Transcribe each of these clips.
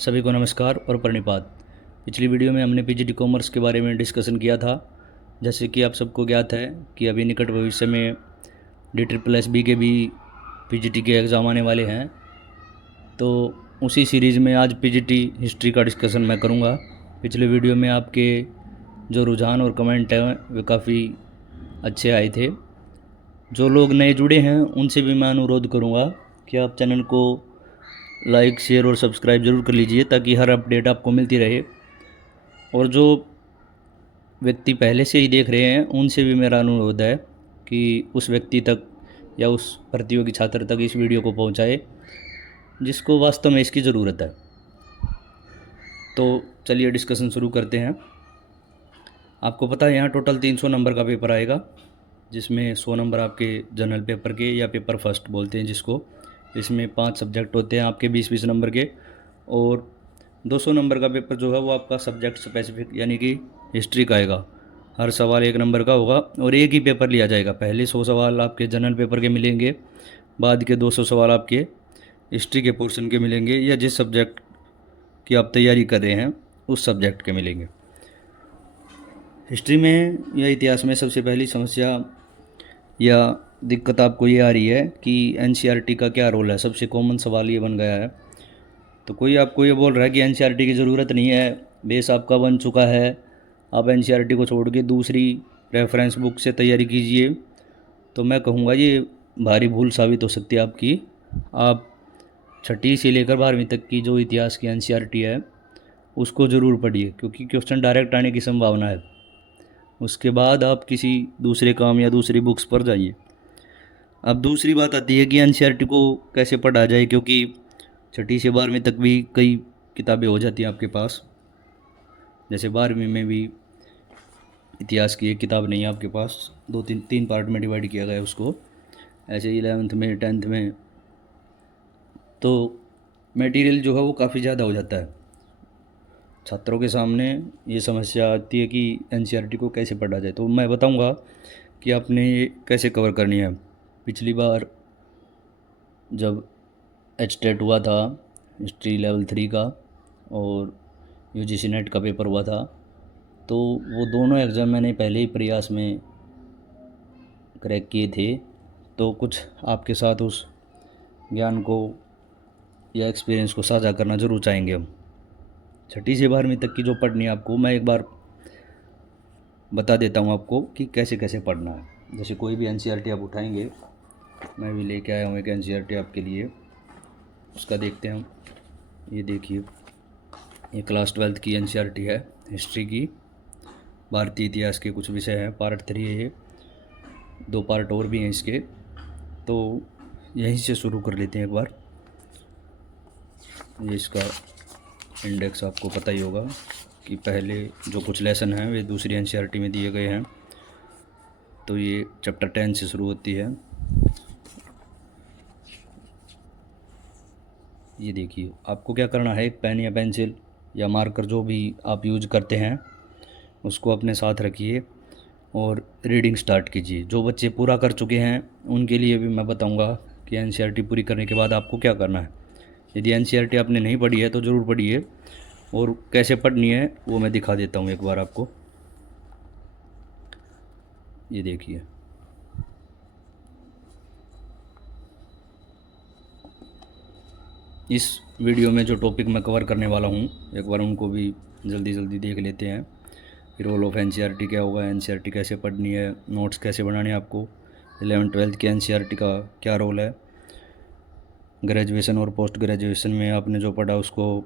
सभी को नमस्कार और प्रणिपात। पिछली वीडियो में हमने पीजीटी कॉमर्स के बारे में डिस्कशन किया था। जैसे कि आप सबको ज्ञात है कि अभी निकट भविष्य में DSSB के भी पीजीटी के एग्ज़ाम आने वाले हैं। तो उसी सीरीज़ में आज पीजीटी हिस्ट्री का डिस्कशन मैं करूँगा। पिछले वीडियो में आपके जो रुझान और कमेंट हैं वे काफ़ी अच्छे आए थे। जो लोग नए जुड़े हैं उनसे भी मैं अनुरोध करूँगा कि आप चैनल को लाइक, शेयर और सब्सक्राइब ज़रूर कर लीजिए ताकि हर अपडेट आपको मिलती रहे। और जो व्यक्ति पहले से ही देख रहे हैं उनसे भी मेरा अनुरोध है कि उस व्यक्ति तक या उस प्रतियोगी छात्र तक इस वीडियो को पहुंचाए जिसको वास्तव में इसकी ज़रूरत है। तो चलिए डिस्कशन शुरू करते हैं। आपको पता है यहाँ टोटल 300 नंबर का पेपर आएगा, जिसमें 100 नंबर आपके जनरल पेपर के या पेपर फर्स्ट बोलते हैं जिसको। इसमें 5 सब्जेक्ट होते हैं आपके 20-20 नंबर के, और 200 नंबर का पेपर जो है वो आपका सब्जेक्ट स्पेसिफिक यानी कि हिस्ट्री का आएगा। हर सवाल 1 नंबर का होगा और एक ही पेपर लिया जाएगा। पहले 100 सवाल आपके जनरल पेपर के मिलेंगे, बाद के 200 सवाल आपके हिस्ट्री के पोर्शन के मिलेंगे या जिस सब्जेक्ट की आप तैयारी कर रहे हैं उस सब्जेक्ट के मिलेंगे। हिस्ट्री में या इतिहास में सबसे पहली समस्या या दिक्कत आपको ये आ रही है कि NCERT का क्या रोल है। सबसे कॉमन सवाल ये बन गया है। तो कोई आपको ये बोल रहा है कि NCERT की ज़रूरत नहीं है, बेस आपका बन चुका है, आप NCERT को छोड़ के दूसरी रेफरेंस बुक से तैयारी कीजिए। तो मैं कहूँगा ये भारी भूल साबित हो सकती है आपकी। आप 6ठी से लेकर 12वीं तक की जो इतिहास की NCERT है उसको ज़रूर पढ़िए, क्योंकि क्वेश्चन डायरेक्ट आने की संभावना है। उसके बाद आप किसी दूसरे काम या दूसरी बुक्स पर जाइए। अब दूसरी बात आती है कि NCERT को कैसे पढ़ा जाए, क्योंकि 6ठी से 12वीं तक भी कई किताबें हो जाती हैं आपके पास। जैसे 12वीं में भी इतिहास की एक किताब नहीं है आपके पास, 2-3 पार्ट में डिवाइड किया गया है उसको। ऐसे 11th में 10th में तो मटेरियल जो है वो काफ़ी ज़्यादा हो जाता है। छात्रों के सामने ये समस्या आती है कि NCERT को कैसे पढ़ा जाए। तो मैं बताऊंगा कि आपने ये कैसे कवर करनी है। पिछली बार जब HTET हुआ था हिस्ट्री लेवल 3 का और UGC नेट का पेपर हुआ था, तो वो दोनों एग्ज़ाम मैंने पहले ही प्रयास में क्रैक किए थे। तो कुछ आपके साथ उस ज्ञान को या एक्सपीरियंस को साझा करना ज़रूर चाहेंगे हम। 6ठी से 12वीं तक की जो पढ़नी है आपको, मैं एक बार बता देता हूँ आपको कि कैसे कैसे पढ़ना है। जैसे कोई भी NCERT आप उठाएंगे, मैं भी लेके आया हूँ एक NCERT आपके लिए, उसका देखते हैं हम। ये देखिए, ये क्लास 12th की NCERT है हिस्ट्री की। भारतीय इतिहास के कुछ विषय हैं, पार्ट 3 है ये, 2 पार्ट और भी हैं इसके। तो यहीं से शुरू कर लेते हैं एक बार। ये इसका इंडेक्स आपको पता ही होगा कि पहले जो कुछ लेसन हैं वे दूसरी NCERT में दिए गए हैं। तो ये चैप्टर 10 से शुरू होती है। ये देखिए, आपको क्या करना है, एक पेन या पेंसिल या मार्कर जो भी आप यूज करते हैं उसको अपने साथ रखिए और रीडिंग स्टार्ट कीजिए। जो बच्चे पूरा कर चुके हैं उनके लिए भी मैं बताऊंगा कि NCERT पूरी करने के बाद आपको क्या करना है। यदि NCERT आपने नहीं पढ़ी है तो ज़रूर पढ़िए, और कैसे पढ़नी है वो मैं दिखा देता हूँ एक बार आपको। ये देखिए, इस वीडियो में जो टॉपिक मैं कवर करने वाला हूँ एक बार उनको भी जल्दी जल्दी देख लेते हैं। रोल ऑफ NCERT क्या होगा, NCERT कैसे पढ़नी है, नोट्स कैसे बनाने हैं आपको, 11th-12th के NCERT का क्या रोल है, ग्रेजुएशन और पोस्ट ग्रेजुएशन में आपने जो पढ़ा उसको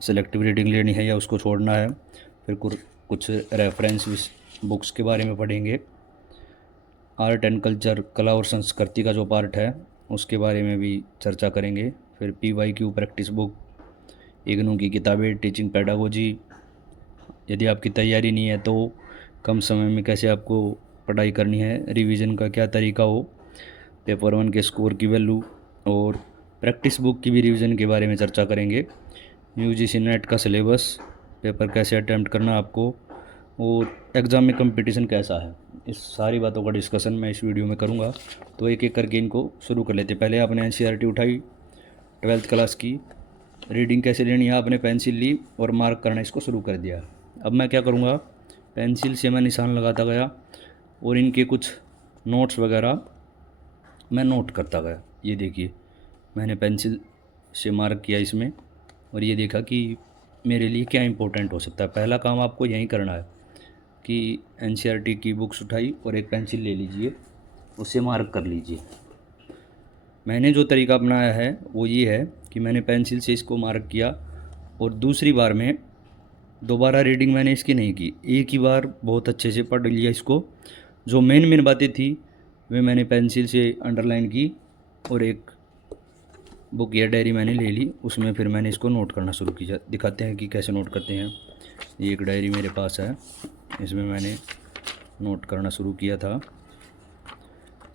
सेलेक्टिव रीडिंग लेनी है या उसको छोड़ना है। फिर कुछ रेफरेंस बुक्स के बारे में पढ़ेंगे। आर्ट एंड कल्चर, कला और संस्कृति का जो पार्ट है उसके बारे में भी चर्चा करेंगे। फिर PYQ प्रैक्टिस बुक, इग्नू की किताबें, टीचिंग पेडागोजी। यदि आपकी तैयारी नहीं है तो कम समय में कैसे आपको पढ़ाई करनी है, रिवीजन का क्या तरीका हो, पेपर 1 के स्कोर की वैल्यू और प्रैक्टिस बुक की भी रिवीजन के बारे में चर्चा करेंगे। UGC नेट का सिलेबस, पेपर कैसे अटैम्प्ट करना आपको, और एग्ज़ाम में कंपटीशन कैसा है, इस सारी बातों का डिस्कशन मैं इस वीडियो में करूँगा। तो एक एक करके इनको शुरू कर लेते। पहले आपने NCERT उठाई 12th क्लास की, रीडिंग कैसे लेनी है, आपने पेंसिल ली और मार्क करना इसको शुरू कर दिया। अब मैं क्या करूँगा, पेंसिल से मैं निशान लगाता गया और इनके कुछ नोट्स वगैरह मैं नोट करता गया। ये देखिए, मैंने पेंसिल से मार्क किया इसमें और ये देखा कि मेरे लिए क्या इम्पोर्टेंट हो सकता है। पहला काम आपको यही करना है कि एनसीईआरटी की बुक्स उठाई और एक पेंसिल ले लीजिए, उससे मार्क कर लीजिए। मैंने जो तरीका अपनाया है वो ये है कि मैंने पेंसिल से इसको मार्क किया और दूसरी बार में दोबारा रीडिंग मैंने इसकी नहीं की, एक ही बार बहुत अच्छे से पढ़ लिया इसको। जो मेन मेन बातें थी वे मैंने पेंसिल से अंडरलाइन की और एक बुक या डायरी मैंने ले ली, उसमें फिर मैंने इसको नोट करना शुरू किया। दिखाते हैं कि कैसे नोट करते हैं। ये एक डायरी मेरे पास है, इसमें मैंने नोट करना शुरू किया था।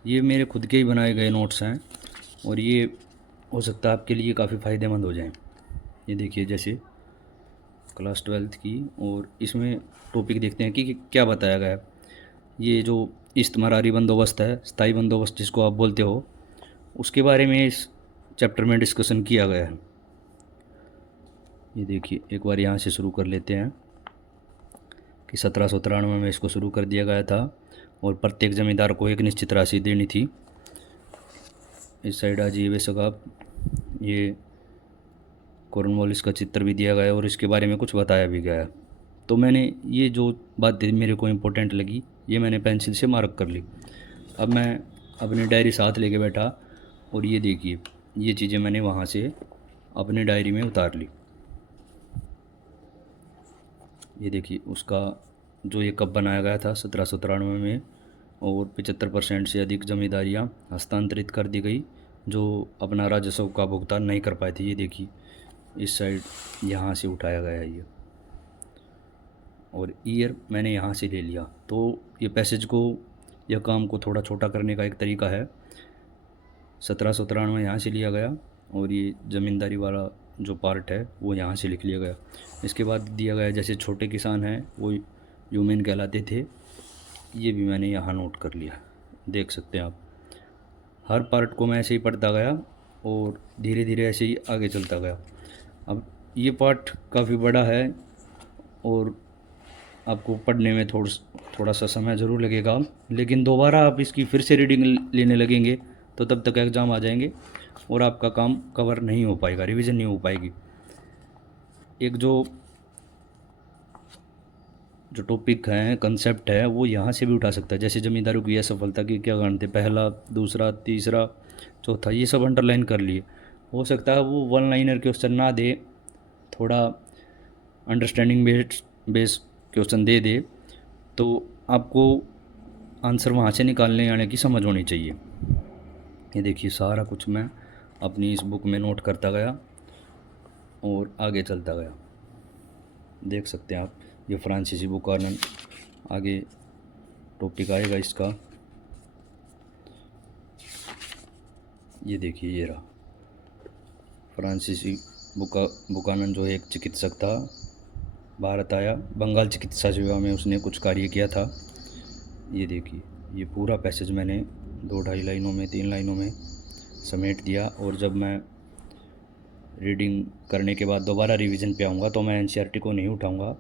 ये मेरे खुद के ही बनाए गए नोट्स हैं और ये हो सकता है आपके लिए काफ़ी फ़ायदेमंद हो जाएं। ये देखिए, जैसे क्लास 12th की, और इसमें टॉपिक देखते हैं कि क्या बताया गया है। ये जो इस्तिमरारी बंदोबस्त है, स्थायी बंदोबस्त जिसको आप बोलते हो, उसके बारे में इस चैप्टर में डिस्कशन किया गया है। ये देखिए, एक बार यहाँ से शुरू कर लेते हैं कि 1793 में इसको शुरू कर दिया गया था और प्रत्येक ज़मींदार को एक निश्चित राशि देनी थी। इस साइड आ जाइए बेशक आप, ये कॉर्नवालिस का चित्र भी दिया गया है और इसके बारे में कुछ बताया भी गया है। तो मैंने ये जो बातें मेरे को इम्पोर्टेंट लगी ये मैंने पेंसिल से मार्क कर ली। अब मैं अपनी डायरी साथ लेके बैठा और ये देखिए, ये चीज़ें मैंने वहाँ से अपनी डायरी में उतार ली। ये देखिए, उसका जो ये कब बनाया गया था 1793 में, और 75% से अधिक जमींदारियाँ हस्तांतरित कर दी गई जो अपना राजस्व का भुगतान नहीं कर पाए थे। ये देखिए, इस साइड यहाँ से उठाया गया है ये, और ईयर मैंने यहाँ से ले लिया। तो ये पैसेज को या काम को थोड़ा छोटा करने का एक तरीका है। 1793 यहाँ से लिया गया और ये ज़मींदारी वाला जो पार्ट है वो यहाँ से लिख लिया गया। इसके बाद दिया गया जैसे छोटे किसान हैं वो यूमेन कहलाते थे, ये भी मैंने यहाँ नोट कर लिया। देख सकते हैं आप, हर पार्ट को मैं ऐसे ही पढ़ता गया और धीरे धीरे ऐसे ही आगे चलता गया। अब ये पार्ट काफ़ी बड़ा है और आपको पढ़ने में थोड़ा सा समय ज़रूर लगेगा, लेकिन दोबारा आप इसकी फिर से रीडिंग लेने लगेंगे तो तब तक एग्ज़ाम आ जाएंगे और आपका काम कवर नहीं हो पाएगा, रिवीजन नहीं हो पाएगी। एक जो टॉपिक है, कंसेप्ट है, वो यहाँ से भी उठा सकता है। जैसे ज़मींदारों की असफलता की क्या कारण थे, पहला, दूसरा, तीसरा, चौथा, ये सब अंडरलाइन कर लिए। हो सकता है वो वन लाइनर क्वेश्चन ना दे, थोड़ा अंडरस्टैंडिंग बेस्ड क्वेश्चन दे दे, तो आपको आंसर वहाँ से निकालने आने की समझ होनी चाहिए। ये देखिए, सारा कुछ मैं अपनी इस बुक में नोट करता गया और आगे चलता गया। देख सकते हैं आप, ये फ्रांसीसी बुकानन, आगे टॉपिक आएगा इसका। ये देखिए, ये रहा फ्रांसीसी बुकानन, जो एक चिकित्सक था, भारत आया, बंगाल चिकित्सा सेवा में उसने कुछ कार्य किया था। ये देखिए, ये पूरा पैसेज मैंने 2-2.5 लाइनों में, 3 लाइनों में समेट दिया। और जब मैं रीडिंग करने के बाद दोबारा रिवीजन पे आऊँगा तो मैं एनसीईआरटी को नहीं उठाऊँगा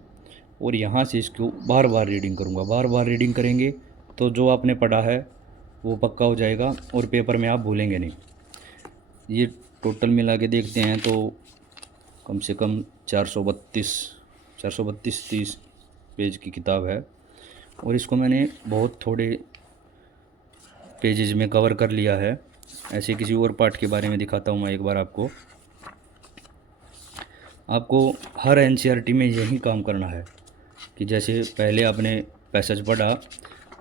और यहाँ से इसको बार बार रीडिंग करूँगा। बार बार रीडिंग करेंगे तो जो आपने पढ़ा है वो पक्का हो जाएगा और पेपर में आप भूलेंगे नहीं। ये टोटल मिला के देखते हैं तो कम से कम 432-30 पेज की किताब है और इसको मैंने बहुत थोड़े पेजेज में कवर कर लिया है। ऐसे किसी और पार्ट के बारे में दिखाता हूँ मैं एक बार आपको हर एनसीईआरटी में यही काम करना है कि जैसे पहले आपने पैसेज पढ़ा,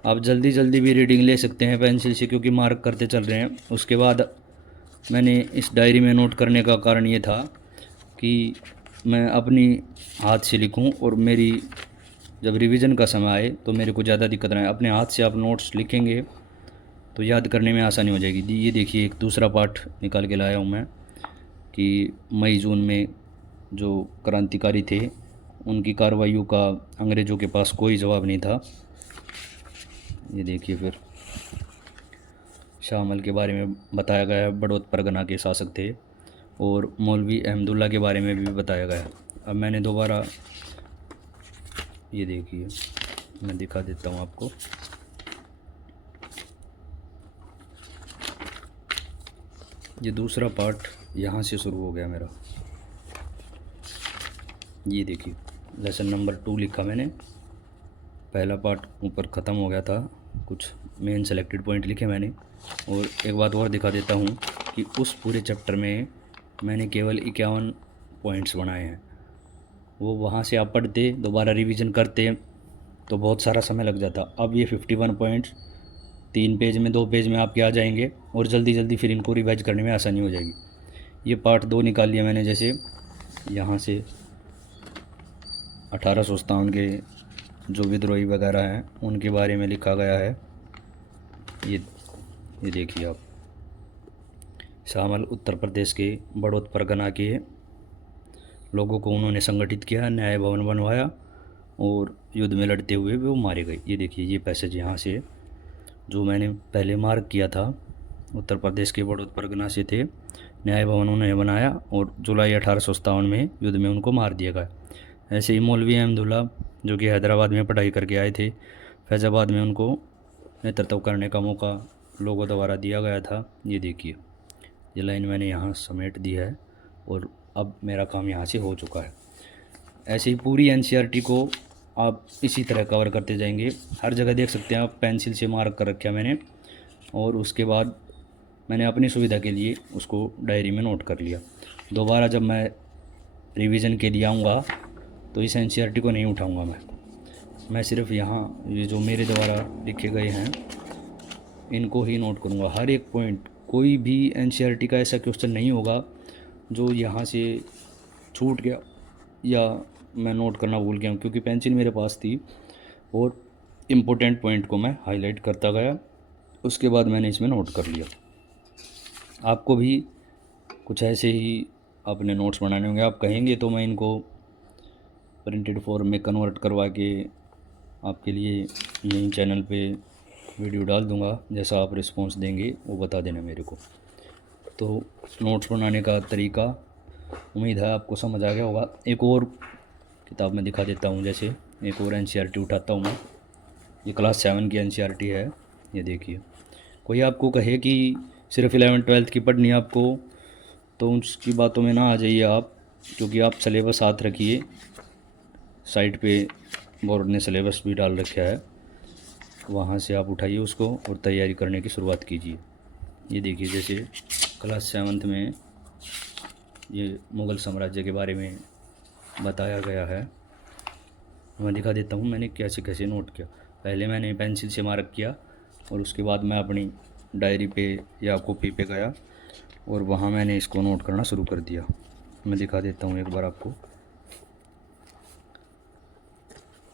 आप जल्दी जल्दी भी रीडिंग ले सकते हैं पेंसिल से क्योंकि मार्क करते चल रहे हैं। उसके बाद मैंने इस डायरी में नोट करने का कारण ये था कि मैं अपनी हाथ से लिखूं और मेरी जब रिवीजन का समय आए तो मेरे को ज़्यादा दिक्कत ना आए। अपने हाथ से आप नोट्स लिखेंगे तो याद करने में आसानी हो जाएगी। ये देखिए, एक दूसरा पार्ट निकाल के लाया हूँ मैं कि मई जून में जो क्रांतिकारी थे उनकी कार्रवाइयों का अंग्रेज़ों के पास कोई जवाब नहीं था। ये देखिए, फिर शाहमल के बारे में बताया गया है, बड़ौत परगना के शासक थे और मौलवी अहमदुल्ला के बारे में भी बताया गया। अब मैंने दोबारा ये देखिए, मैं दिखा देता हूँ आपको। ये दूसरा पार्ट यहाँ से शुरू हो गया मेरा। ये देखिए, लेसन नंबर 2 लिखा मैंने। पहला पार्ट ऊपर ख़त्म हो गया था, कुछ मेन सेलेक्टेड पॉइंट लिखे मैंने। और एक बात और दिखा देता हूँ कि उस पूरे चैप्टर में मैंने केवल 51 पॉइंट्स बनाए हैं। वो वहाँ से आप पढ़ते, दोबारा रिवीजन करते तो बहुत सारा समय लग जाता। अब ये 51 पॉइंट्स 3 पेज में, 2 पेज में आपके आ जाएंगे और जल्दी जल्दी फिर इनको रिवाइज करने में आसानी हो जाएगी। ये पार्ट 2 निकाल लिया मैंने, जैसे यहाँ से 1857 के जो विद्रोही वगैरह हैं उनके बारे में लिखा गया है। ये देखिए आप, शामल उत्तर प्रदेश के बड़ौत परगना के लोगों को उन्होंने संगठित किया, न्याय भवन बनवाया और युद्ध में लड़ते हुए वो मारे गए। ये देखिए, ये पैसेज यहाँ से जो मैंने पहले मार्क किया था, उत्तर प्रदेश के बड़ौत परगना से थे, न्याय भवन उन्होंने बनाया और जुलाई 1857 में युद्ध में उनको मार दिया गया। ऐसे ही मौलवी अहमदुल्ला जो कि हैदराबाद में पढ़ाई करके आए थे, फैज़ाबाद में उनको नेतृत्व करने का मौका लोगों द्वारा दिया गया था। ये देखिए, ये लाइन मैंने यहाँ समेट दी है और अब मेरा काम यहाँ से हो चुका है। ऐसे ही पूरी एनसीईआरटी को आप इसी तरह कवर करते जाएंगे। हर जगह देख सकते हैं आप, पेंसिल से मार्क कर रखा मैंने और उसके बाद मैंने अपनी सुविधा के लिए उसको डायरी में नोट कर लिया। दोबारा जब मैं रिवीजन के लिए आऊँगा तो इस एनसीईआरटी को नहीं उठाऊँगा मैं सिर्फ यहाँ ये जो मेरे द्वारा लिखे गए हैं इनको ही नोट करूँगा, हर एक पॉइंट। कोई भी एनसीईआरटी का ऐसा क्वेश्चन नहीं होगा जो यहाँ से छूट गया या मैं नोट करना भूल गया हूँ, क्योंकि पेंसिल मेरे पास थी और इम्पोर्टेंट पॉइंट को मैं हाईलाइट करता गया, उसके बाद मैंने इसमें नोट कर लिया। आपको भी कुछ ऐसे ही अपने नोट्स बनाने होंगे, आप कहेंगे तो मैं इनको प्रिंटेड फॉर्म में कन्वर्ट करवा के आपके लिए यही चैनल पे वीडियो डाल दूंगा। जैसा आप रिस्पांस देंगे वो बता देना मेरे को। तो नोट्स बनाने का तरीका उम्मीद है आपको समझ आ गया होगा। एक और किताब में दिखा देता हूँ, जैसे एक और एनसीईआरटी उठाता हूँ मैं। ये क्लास 7 की एनसीईआरटी है। ये देखिए, कोई आपको कहे कि सिर्फ 11th-12th की पढ़नी है आपको, तो उसकी बातों में ना आ जाइए आप, क्योंकि आप सिलेबस साथ रखिए। साइट पे बोर्ड ने सिलेबस भी डाल रखा है, वहाँ से आप उठाइए उसको और तैयारी करने की शुरुआत कीजिए। ये देखिए, जैसे क्लास 7th में ये मुग़ल साम्राज्य के बारे में बताया गया है। मैं दिखा देता हूँ मैंने कैसे कैसे नोट किया। पहले मैंने पेंसिल से मार्क किया और उसके बाद मैं अपनी डायरी पे या कॉपी पे गया और वहाँ मैंने इसको नोट करना शुरू कर दिया। मैं दिखा देता हूँ एक बार आपको।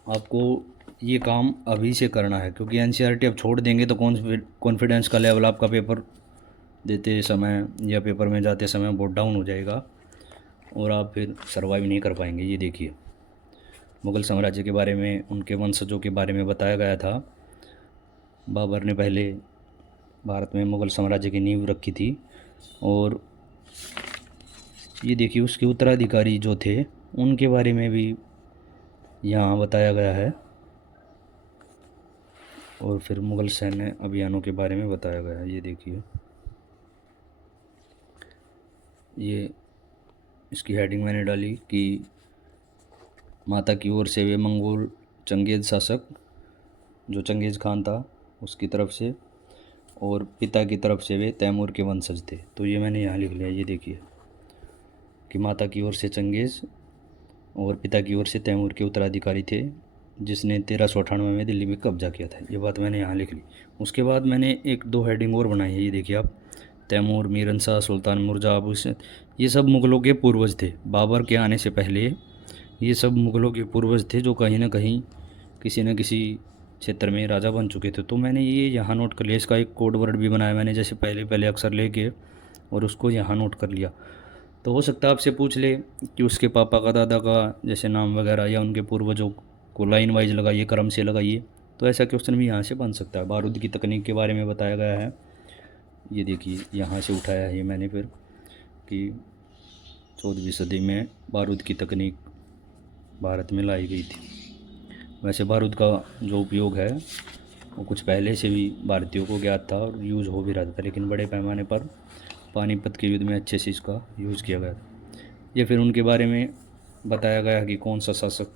आपको ये काम अभी से करना है, क्योंकि एनसीईआरटी अब छोड़ देंगे तो कॉन्फिडेंस का लेवल आपका पेपर देते समय या पेपर में जाते समय बहुत डाउन हो जाएगा और आप फिर सर्वाइव नहीं कर पाएंगे। ये देखिए, मुग़ल साम्राज्य के बारे में, उनके वंशजों के बारे में बताया गया था। बाबर ने पहले भारत में मुग़ल साम्राज्य की नींव रखी थी और ये देखिए उसके उत्तराधिकारी जो थे उनके बारे में भी यहाँ बताया गया है और फिर मुग़ल सैन्य अभियानों के बारे में बताया गया है। ये देखिए, ये इसकी हेडिंग मैंने डाली कि माता की ओर से वे मंगोल चंगेज़ शासक, जो चंगेज़ खान था उसकी तरफ से, और पिता की तरफ से वे तैमूर के वंशज थे। तो ये मैंने यहाँ लिख लिया। ये देखिए कि माता की ओर से चंगेज़ और पिता की ओर से तैमूर के उत्तराधिकारी थे, जिसने 1398 में दिल्ली में कब्जा किया था। ये बात मैंने यहाँ लिख ली। उसके बाद मैंने 1-2 हेडिंग और बनाई है। ये देखिए आप, तैमूर, मीरन शाह, सुल्तान मुर्जा, अबू सिंह, ये सब मुग़लों के पूर्वज थे। बाबर के आने से पहले ये सब मुग़लों के पूर्वज थे, जो कहीं ना कहीं किसी न किसी क्षेत्र में राजा बन चुके थे। तो मैंने ये यहाँ नोट कर लिया। इसका एक कोड वर्ड भी बनाया मैंने, जैसे पहले अक्षर लेके और उसको यहाँ नोट कर लिया। तो हो सकता है आपसे पूछ ले कि उसके पापा का, दादा का जैसे नाम वगैरह या उनके पूर्वजों को लाइन वाइज लगाइए, क्रम से लगाइए। तो ऐसा क्वेश्चन भी यहाँ से बन सकता है। बारूद की तकनीक के बारे में बताया गया है। ये देखिए, यहाँ से उठाया है ये मैंने फिर कि 14वीं सदी में बारूद की तकनीक भारत में लाई गई थी। वैसे बारूद का जो उपयोग है वो कुछ पहले से भी भारतीयों को ज्ञात था और यूज़ हो भी रहा था, लेकिन बड़े पैमाने पर पानीपत के युद्ध में अच्छे से इसका यूज़ किया गया था। ये फिर उनके बारे में बताया गया कि कौन सा शासक,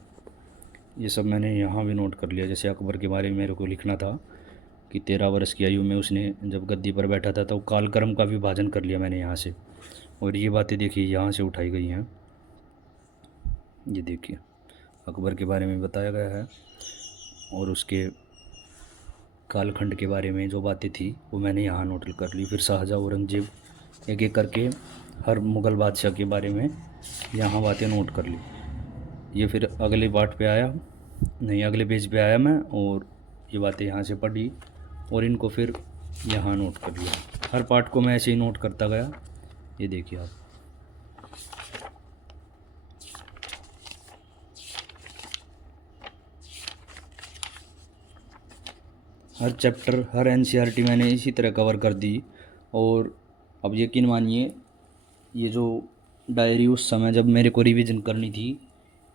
ये सब मैंने यहाँ भी नोट कर लिया। जैसे अकबर के बारे में मेरे को लिखना था कि 13 वर्ष की आयु में उसने जब गद्दी पर बैठा था तो कालक्रम का विभाजन कर लिया मैंने यहाँ से, और ये बातें देखिए यहाँ से उठाई गई हैं। ये देखिए अकबर के बारे में बताया गया है और उसके कालखंड के बारे में जो बातें थी वो मैंने यहाँ नोट कर ली। फिर शाहजहाँ, औरंगजेब, एक एक करके हर मुग़ल बादशाह के बारे में यहाँ बातें नोट कर ली। ये फिर अगले पार्ट पे आया, नहीं अगले पेज पे आया मैं, और ये बातें यहाँ से पढ़ी और इनको फिर यहाँ नोट कर लिया। हर पार्ट को मैं ऐसे ही नोट करता गया। ये देखिए आप, हर चैप्टर, हर एनसीईआरटी मैंने इसी तरह कवर कर दी। और अब यकीन मानिए ये जो डायरी उस समय जब मेरे को रिवीजन करनी थी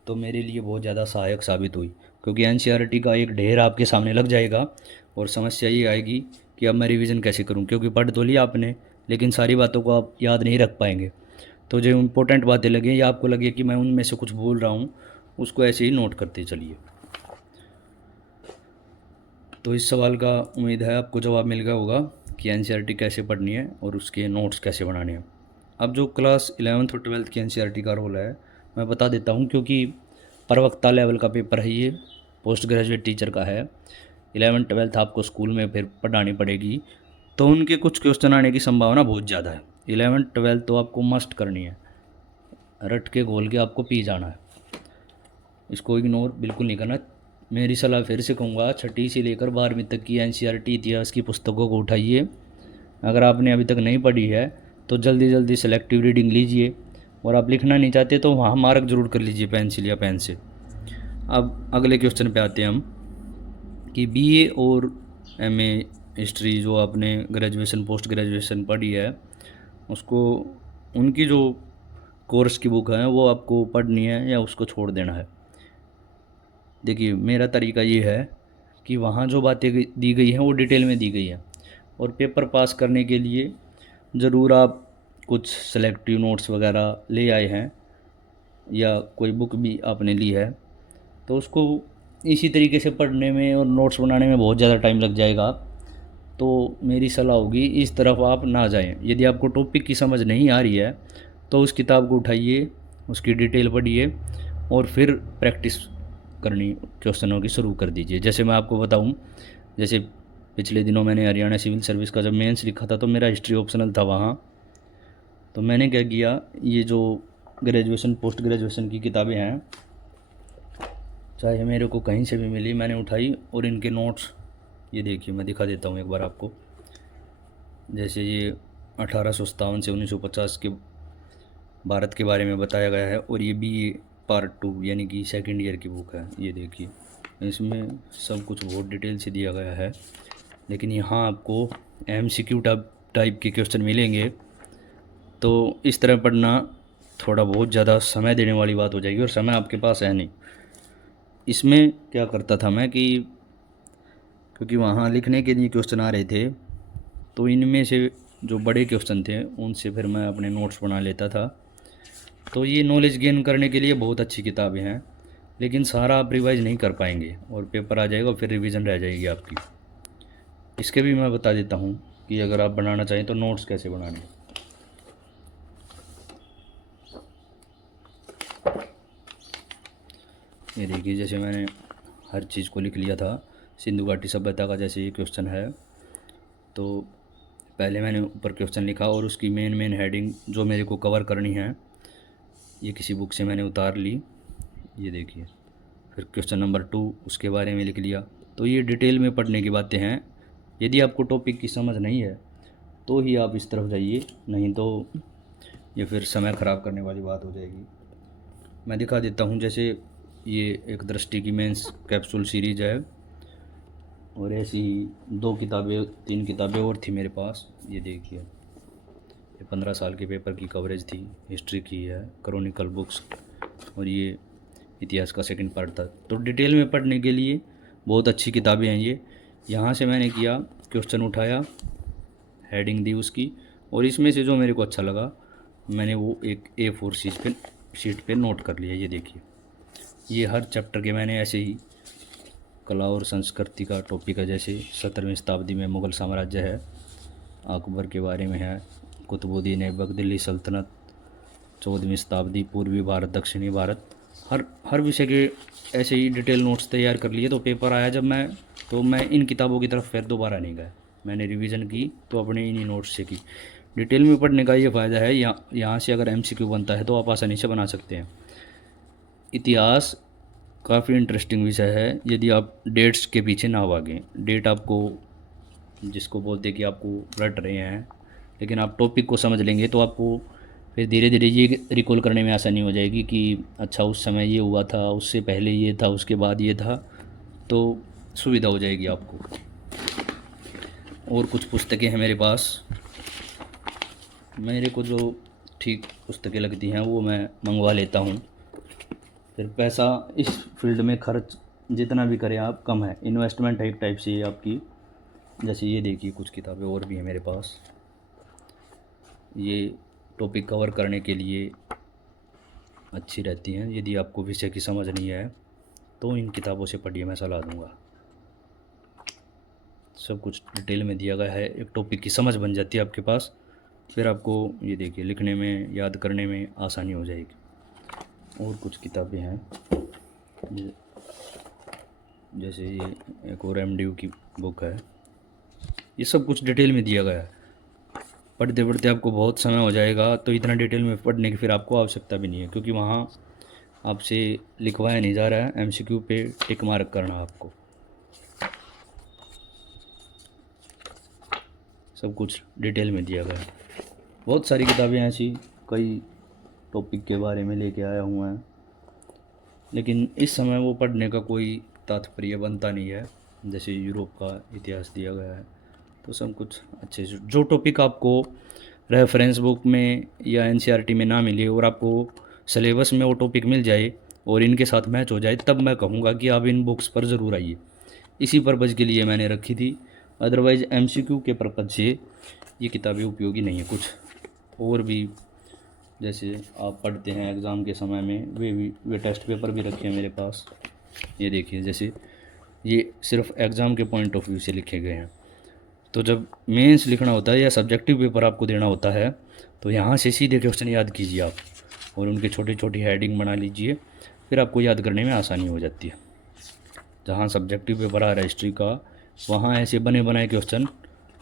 तो मेरे लिए बहुत ज़्यादा सहायक साबित हुई, क्योंकि एनसीईआरटी का एक ढेर आपके सामने लग जाएगा और समस्या ये आएगी कि अब मैं रिवीजन कैसे करूं, क्योंकि पढ़ तो लिया आपने लेकिन सारी बातों को आप याद नहीं रख पाएंगे। तो जो इम्पोर्टेंट बातें लगे या आपको लगे कि मैं उनमें से कुछ भूल रहा हूँ, उसको ऐसे ही नोट करते चलिए। तो इस सवाल का उम्मीद है आपको जवाब मिल गया होगा कि एनसीईआरटी कैसे पढ़नी है और उसके नोट्स कैसे बनाने हैं। अब जो क्लास 11th और 12th की एनसीईआरटी का रोल है मैं बता देता हूँ, क्योंकि प्रवक्ता लेवल का पेपर है, ये पोस्ट ग्रेजुएट टीचर का है। 11th 12th आपको स्कूल में फिर पढ़ानी पड़ेगी, तो उनके कुछ क्वेश्चन आने की संभावना बहुत ज़्यादा है। 11th 12th तो आपको मस्ट करनी है, रट के घोल के आपको पी जाना है, इसको इग्नोर बिल्कुल नहीं करना। मेरी सलाह फिर से कहूँगा, 6ठी से लेकर 12वीं तक की एनसीईआरटी इतिहास की पुस्तकों को उठाइए। अगर आपने अभी तक नहीं पढ़ी है तो जल्दी जल्दी सेलेक्टिव रीडिंग लीजिए, और आप लिखना नहीं चाहते तो वहाँ मार्क ज़रूर कर लीजिए पेंसिल या पेन से। अब अगले क्वेश्चन पे आते हैं हम कि बीए और एमए हिस्ट्री जो आपने ग्रेजुएशन पोस्ट ग्रेजुएशन पढ़ी है उसको, उनकी जो कोर्स की बुक है वो आपको पढ़नी है या उसको छोड़ देना है। देखिए मेरा तरीका ये है कि वहाँ जो बातें दी गई हैं वो डिटेल में दी गई हैं, और पेपर पास करने के लिए ज़रूर आप कुछ सेलेक्टिव नोट्स वगैरह ले आए हैं या कोई बुक भी आपने ली है, तो उसको इसी तरीके से पढ़ने में और नोट्स बनाने में बहुत ज़्यादा टाइम लग जाएगा। तो मेरी सलाह होगी इस तरफ आप ना जाएं। यदि आपको टॉपिक की समझ नहीं आ रही है तो उस किताब को उठाइए, उसकी डिटेल पढ़िए और फिर प्रैक्टिस करनी क्वेश्चनों की शुरू कर दीजिए। जैसे मैं आपको बताऊं, जैसे पिछले दिनों मैंने हरियाणा सिविल सर्विस का जब मेंस लिखा था तो मेरा हिस्ट्री ऑप्शनल था वहाँ, तो मैंने क्या किया, ये जो ग्रेजुएशन पोस्ट ग्रेजुएशन की किताबें हैं चाहे मेरे को कहीं से भी मिली, मैंने उठाई और इनके नोट्स ये देखिए मैं दिखा देता हूँ एक बार आपको। जैसे ये 1857 से 1950 के भारत के बारे में बताया गया है, और ये बीए पार्ट 2 यानी कि सेकंड ईयर की बुक है। ये देखिए इसमें सब कुछ बहुत डिटेल से दिया गया है, लेकिन यहाँ आपको एमसीक्यू टाइप के क्वेश्चन मिलेंगे, तो इस तरह पढ़ना थोड़ा बहुत ज़्यादा समय देने वाली बात हो जाएगी और समय आपके पास है नहीं। इसमें क्या करता था मैं कि क्योंकि वहाँ लिखने के लिए क्वेश्चन आ रहे थे तो इनमें से जो बड़े क्वेश्चन थे उनसे फिर मैं अपने नोट्स बना लेता था। तो ये नॉलेज गेन करने के लिए बहुत अच्छी किताबें हैं, लेकिन सारा आप रिवाइज नहीं कर पाएंगे और पेपर आ जाएगा और फिर रिवीजन रह जाएगी आपकी। इसके भी मैं बता देता हूँ कि अगर आप बनाना चाहें तो नोट्स कैसे बनाने हैं। ये देखिए जैसे मैंने हर चीज़ को लिख लिया था। सिंधु घाटी सभ्यता का जैसे ये क्वेश्चन है तो पहले मैंने ऊपर क्वेश्चन लिखा और उसकी मेन हेडिंग जो मेरे को कवर करनी है ये किसी बुक से मैंने उतार ली। ये देखिए फिर क्वेश्चन नंबर 2 उसके बारे में लिख लिया। तो ये डिटेल में पढ़ने की बातें हैं। यदि आपको टॉपिक की समझ नहीं है तो ही आप इस तरफ जाइए, नहीं तो ये फिर समय ख़राब करने वाली बात हो जाएगी। मैं दिखा देता हूँ, जैसे ये एक दृष्टि की मेंस कैप्सूल सीरीज है और ऐसी 2 किताबें 3 किताबें और थी मेरे पास। ये देखिए ये 15 साल के पेपर की कवरेज थी, हिस्ट्री की है, क्रॉनिकल बुक्स, और ये इतिहास का सेकंड पार्ट था। तो डिटेल में पढ़ने के लिए बहुत अच्छी किताबें हैं ये। यहाँ से मैंने किया, क्वेश्चन उठाया, हेडिंग दी उसकी, और इसमें से जो मेरे को अच्छा लगा मैंने वो एक A4 शीट पे नोट कर लिया। ये देखिए, ये हर चैप्टर के मैंने ऐसे ही कला और संस्कृति का टॉपिक है, जैसे 17वीं शताब्दी में मुग़ल साम्राज्य है, अकबर के बारे में है, कुतुबुद्दीन ऐबक, दिल्ली सल्तनत, 14वीं शताब्दी, पूर्वी भारत, दक्षिणी भारत, हर विषय के ऐसे ही डिटेल नोट्स तैयार कर लिए। तो पेपर आया जब तो मैं इन किताबों की तरफ फिर दोबारा नहीं गया, मैंने रिवीजन की तो अपने इन्हीं नोट्स से की। डिटेल में पढ़ने का ये फ़ायदा है, यहाँ से अगर MCQ बनता है तो आप आसानी से बना सकते हैं। इतिहास काफ़ी इंटरेस्टिंग विषय है यदि आप डेट्स के पीछे ना भागें। डेट आपको, जिसको बोलते हैं कि आपको रट रहे हैं, लेकिन आप टॉपिक को समझ लेंगे तो आपको फिर धीरे धीरे ये रिकॉल करने में आसानी हो जाएगी कि अच्छा उस समय ये हुआ था, उससे पहले ये था, उसके बाद ये था, तो सुविधा हो जाएगी आपको। और कुछ पुस्तकें हैं मेरे पास, मेरे को जो ठीक पुस्तकें लगती हैं वो मैं मंगवा लेता हूँ। फिर पैसा इस फील्ड में खर्च जितना भी करें आप कम है, इन्वेस्टमेंट एक टाइप से आपकी। जैसे ये देखिए कुछ किताबें और भी हैं मेरे पास, ये टॉपिक कवर करने के लिए अच्छी रहती हैं। यदि आपको विषय की समझ नहीं है तो इन किताबों से पढ़िए, मैं सलाह दूंगा। सब कुछ डिटेल में दिया गया है, एक टॉपिक की समझ बन जाती है आपके पास, फिर आपको ये देखिए लिखने में, याद करने में आसानी हो जाएगी। और कुछ किताबें हैं जैसे ये एक और MDU की बुक है, ये सब कुछ डिटेल में दिया गया है। पढ़ते पढ़ते आपको बहुत समय हो जाएगा, तो इतना डिटेल में पढ़ने की फिर आपको आवश्यकता भी नहीं है, क्योंकि वहाँ आपसे लिखवाया नहीं जा रहा है, MCQ पे टिक मार्क करना आपको। सब कुछ डिटेल में दिया गया है। बहुत सारी किताबें ऐसी कई टॉपिक के बारे में लेके आया हुआ है, लेकिन इस समय वो पढ़ने का कोई तात्पर्य बनता नहीं है। जैसे यूरोप का इतिहास दिया गया है, तो सब कुछ अच्छे से जो टॉपिक आपको रेफरेंस बुक में या NCERT में ना मिले और आपको सिलेबस में वो टॉपिक मिल जाए और इनके साथ मैच हो जाए, तब मैं कहूँगा कि आप इन बुक्स पर ज़रूर आइए। इसी पर्पज़ के लिए मैंने रखी थी, अदरवाइज़ MCQ के पर्पज़ से ये किताबें उपयोगी नहीं है। कुछ और भी जैसे आप पढ़ते हैं एग्ज़ाम के समय में, वे टेस्ट पेपर भी रखे हैं मेरे पास। ये देखिए, जैसे ये सिर्फ एग्ज़ाम के पॉइंट ऑफ व्यू से लिखे गए हैं। तो जब मेंस लिखना होता है या सब्जेक्टिव पेपर आपको देना होता है, तो यहाँ से सीधे क्वेश्चन याद कीजिए आप और उनके छोटी छोटी हेडिंग बना लीजिए, फिर आपको याद करने में आसानी हो जाती है। जहाँ सब्जेक्टिव पेपर आ रहा है हिस्ट्री का, वहाँ ऐसे बने बनाए क्वेश्चन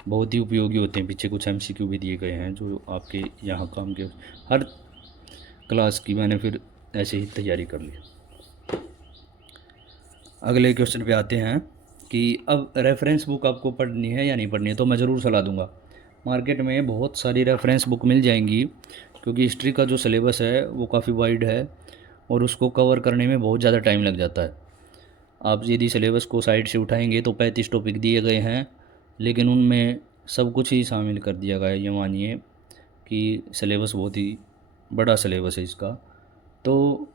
बहुत ही उपयोगी होते हैं। पीछे कुछ MCQ भी दिए गए हैं जो आपके यहाँ काम के, हर क्लास की मैंने फिर ऐसे ही तैयारी कर ली। अगले क्वेश्चन पे आते हैं कि अब रेफरेंस बुक आपको पढ़नी है या नहीं पढ़नी है। तो मैं ज़रूर सलाह दूंगा, मार्केट में बहुत सारी रेफरेंस बुक मिल जाएंगी, क्योंकि हिस्ट्री का जो सिलेबस है वो काफ़ी वाइड है और उसको कवर करने में बहुत ज़्यादा टाइम लग जाता है। आप यदि सिलेबस को साइड से उठाएंगे तो 35 टॉपिक दिए गए हैं, लेकिन उनमें सब कुछ ही शामिल कर दिया गया है। ये मानिए कि सिलेबस बहुत ही बड़ा सिलेबस है इसका। तो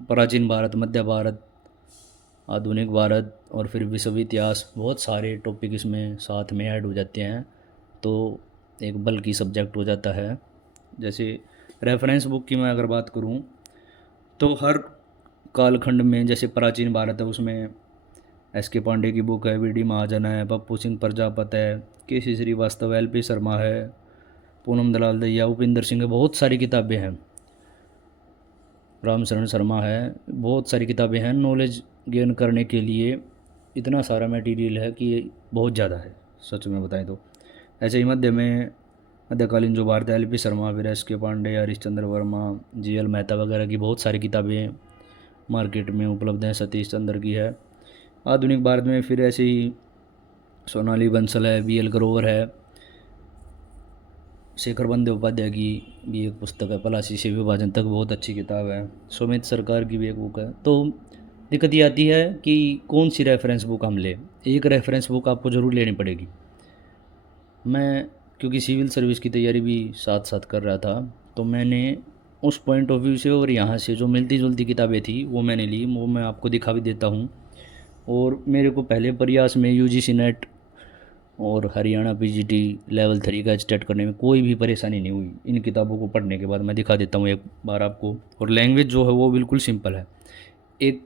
प्राचीन भारत, मध्य भारत, आधुनिक भारत और फिर विश्व इतिहास, बहुत सारे टॉपिक इसमें साथ में ऐड हो जाते हैं, तो एक बल्कि सब्जेक्ट हो जाता है। जैसे रेफरेंस बुक की मैं अगर बात करूं, तो हर कालखंड में, जैसे प्राचीन भारत है उसमें SK पांडे की बुक है, VD महाजन है, पप्पू सिंह प्रजापत है, KC श्रीवास्तव, LP शर्मा है, पूनम दलाल दहिया, उपिंदर सिंह है, बहुत सारी किताबें हैं, रामशरण शर्मा है, बहुत सारी किताबें हैं। नॉलेज गेन करने के लिए इतना सारा मटेरियल है कि बहुत ज़्यादा है सच में बताएं तो। ऐसे ही मध्यकालीन जो भारत है, LP शर्मा, फिर SK पांडे, हरीशचंद्र वर्मा, GL मेहता वगैरह की बहुत सारी किताबें मार्केट में उपलब्ध हैं। सतीश चंद्र की है। आधुनिक भारत में फिर ऐसे ही सोनाली बंसल है, BL ग्रोवर है, शेखर बंदोपाध्याय की भी एक पुस्तक है, पलासी से विभाजन तक, बहुत अच्छी किताब है। सुमित सरकार की भी एक बुक है। तो दिक्कत ये आती है कि कौन सी रेफरेंस बुक हम लें। एक रेफरेंस बुक आपको ज़रूर लेनी पड़ेगी। मैं क्योंकि सिविल सर्विस की तैयारी भी साथ साथ कर रहा था, तो मैंने उस पॉइंट ऑफ व्यू से और यहाँ से जो मिलती जुलती किताबें थी वो मैंने ली, वो मैं आपको दिखा भी देता हूँ। और मेरे को पहले प्रयास में यूजीसी नेट और हरियाणा पीजीटी लेवल 3 का स्टार्ट करने में कोई भी परेशानी नहीं हुई इन किताबों को पढ़ने के बाद। मैं दिखा देता हूँ एक बार आपको। और लैंग्वेज जो है वो बिल्कुल सिंपल है। एक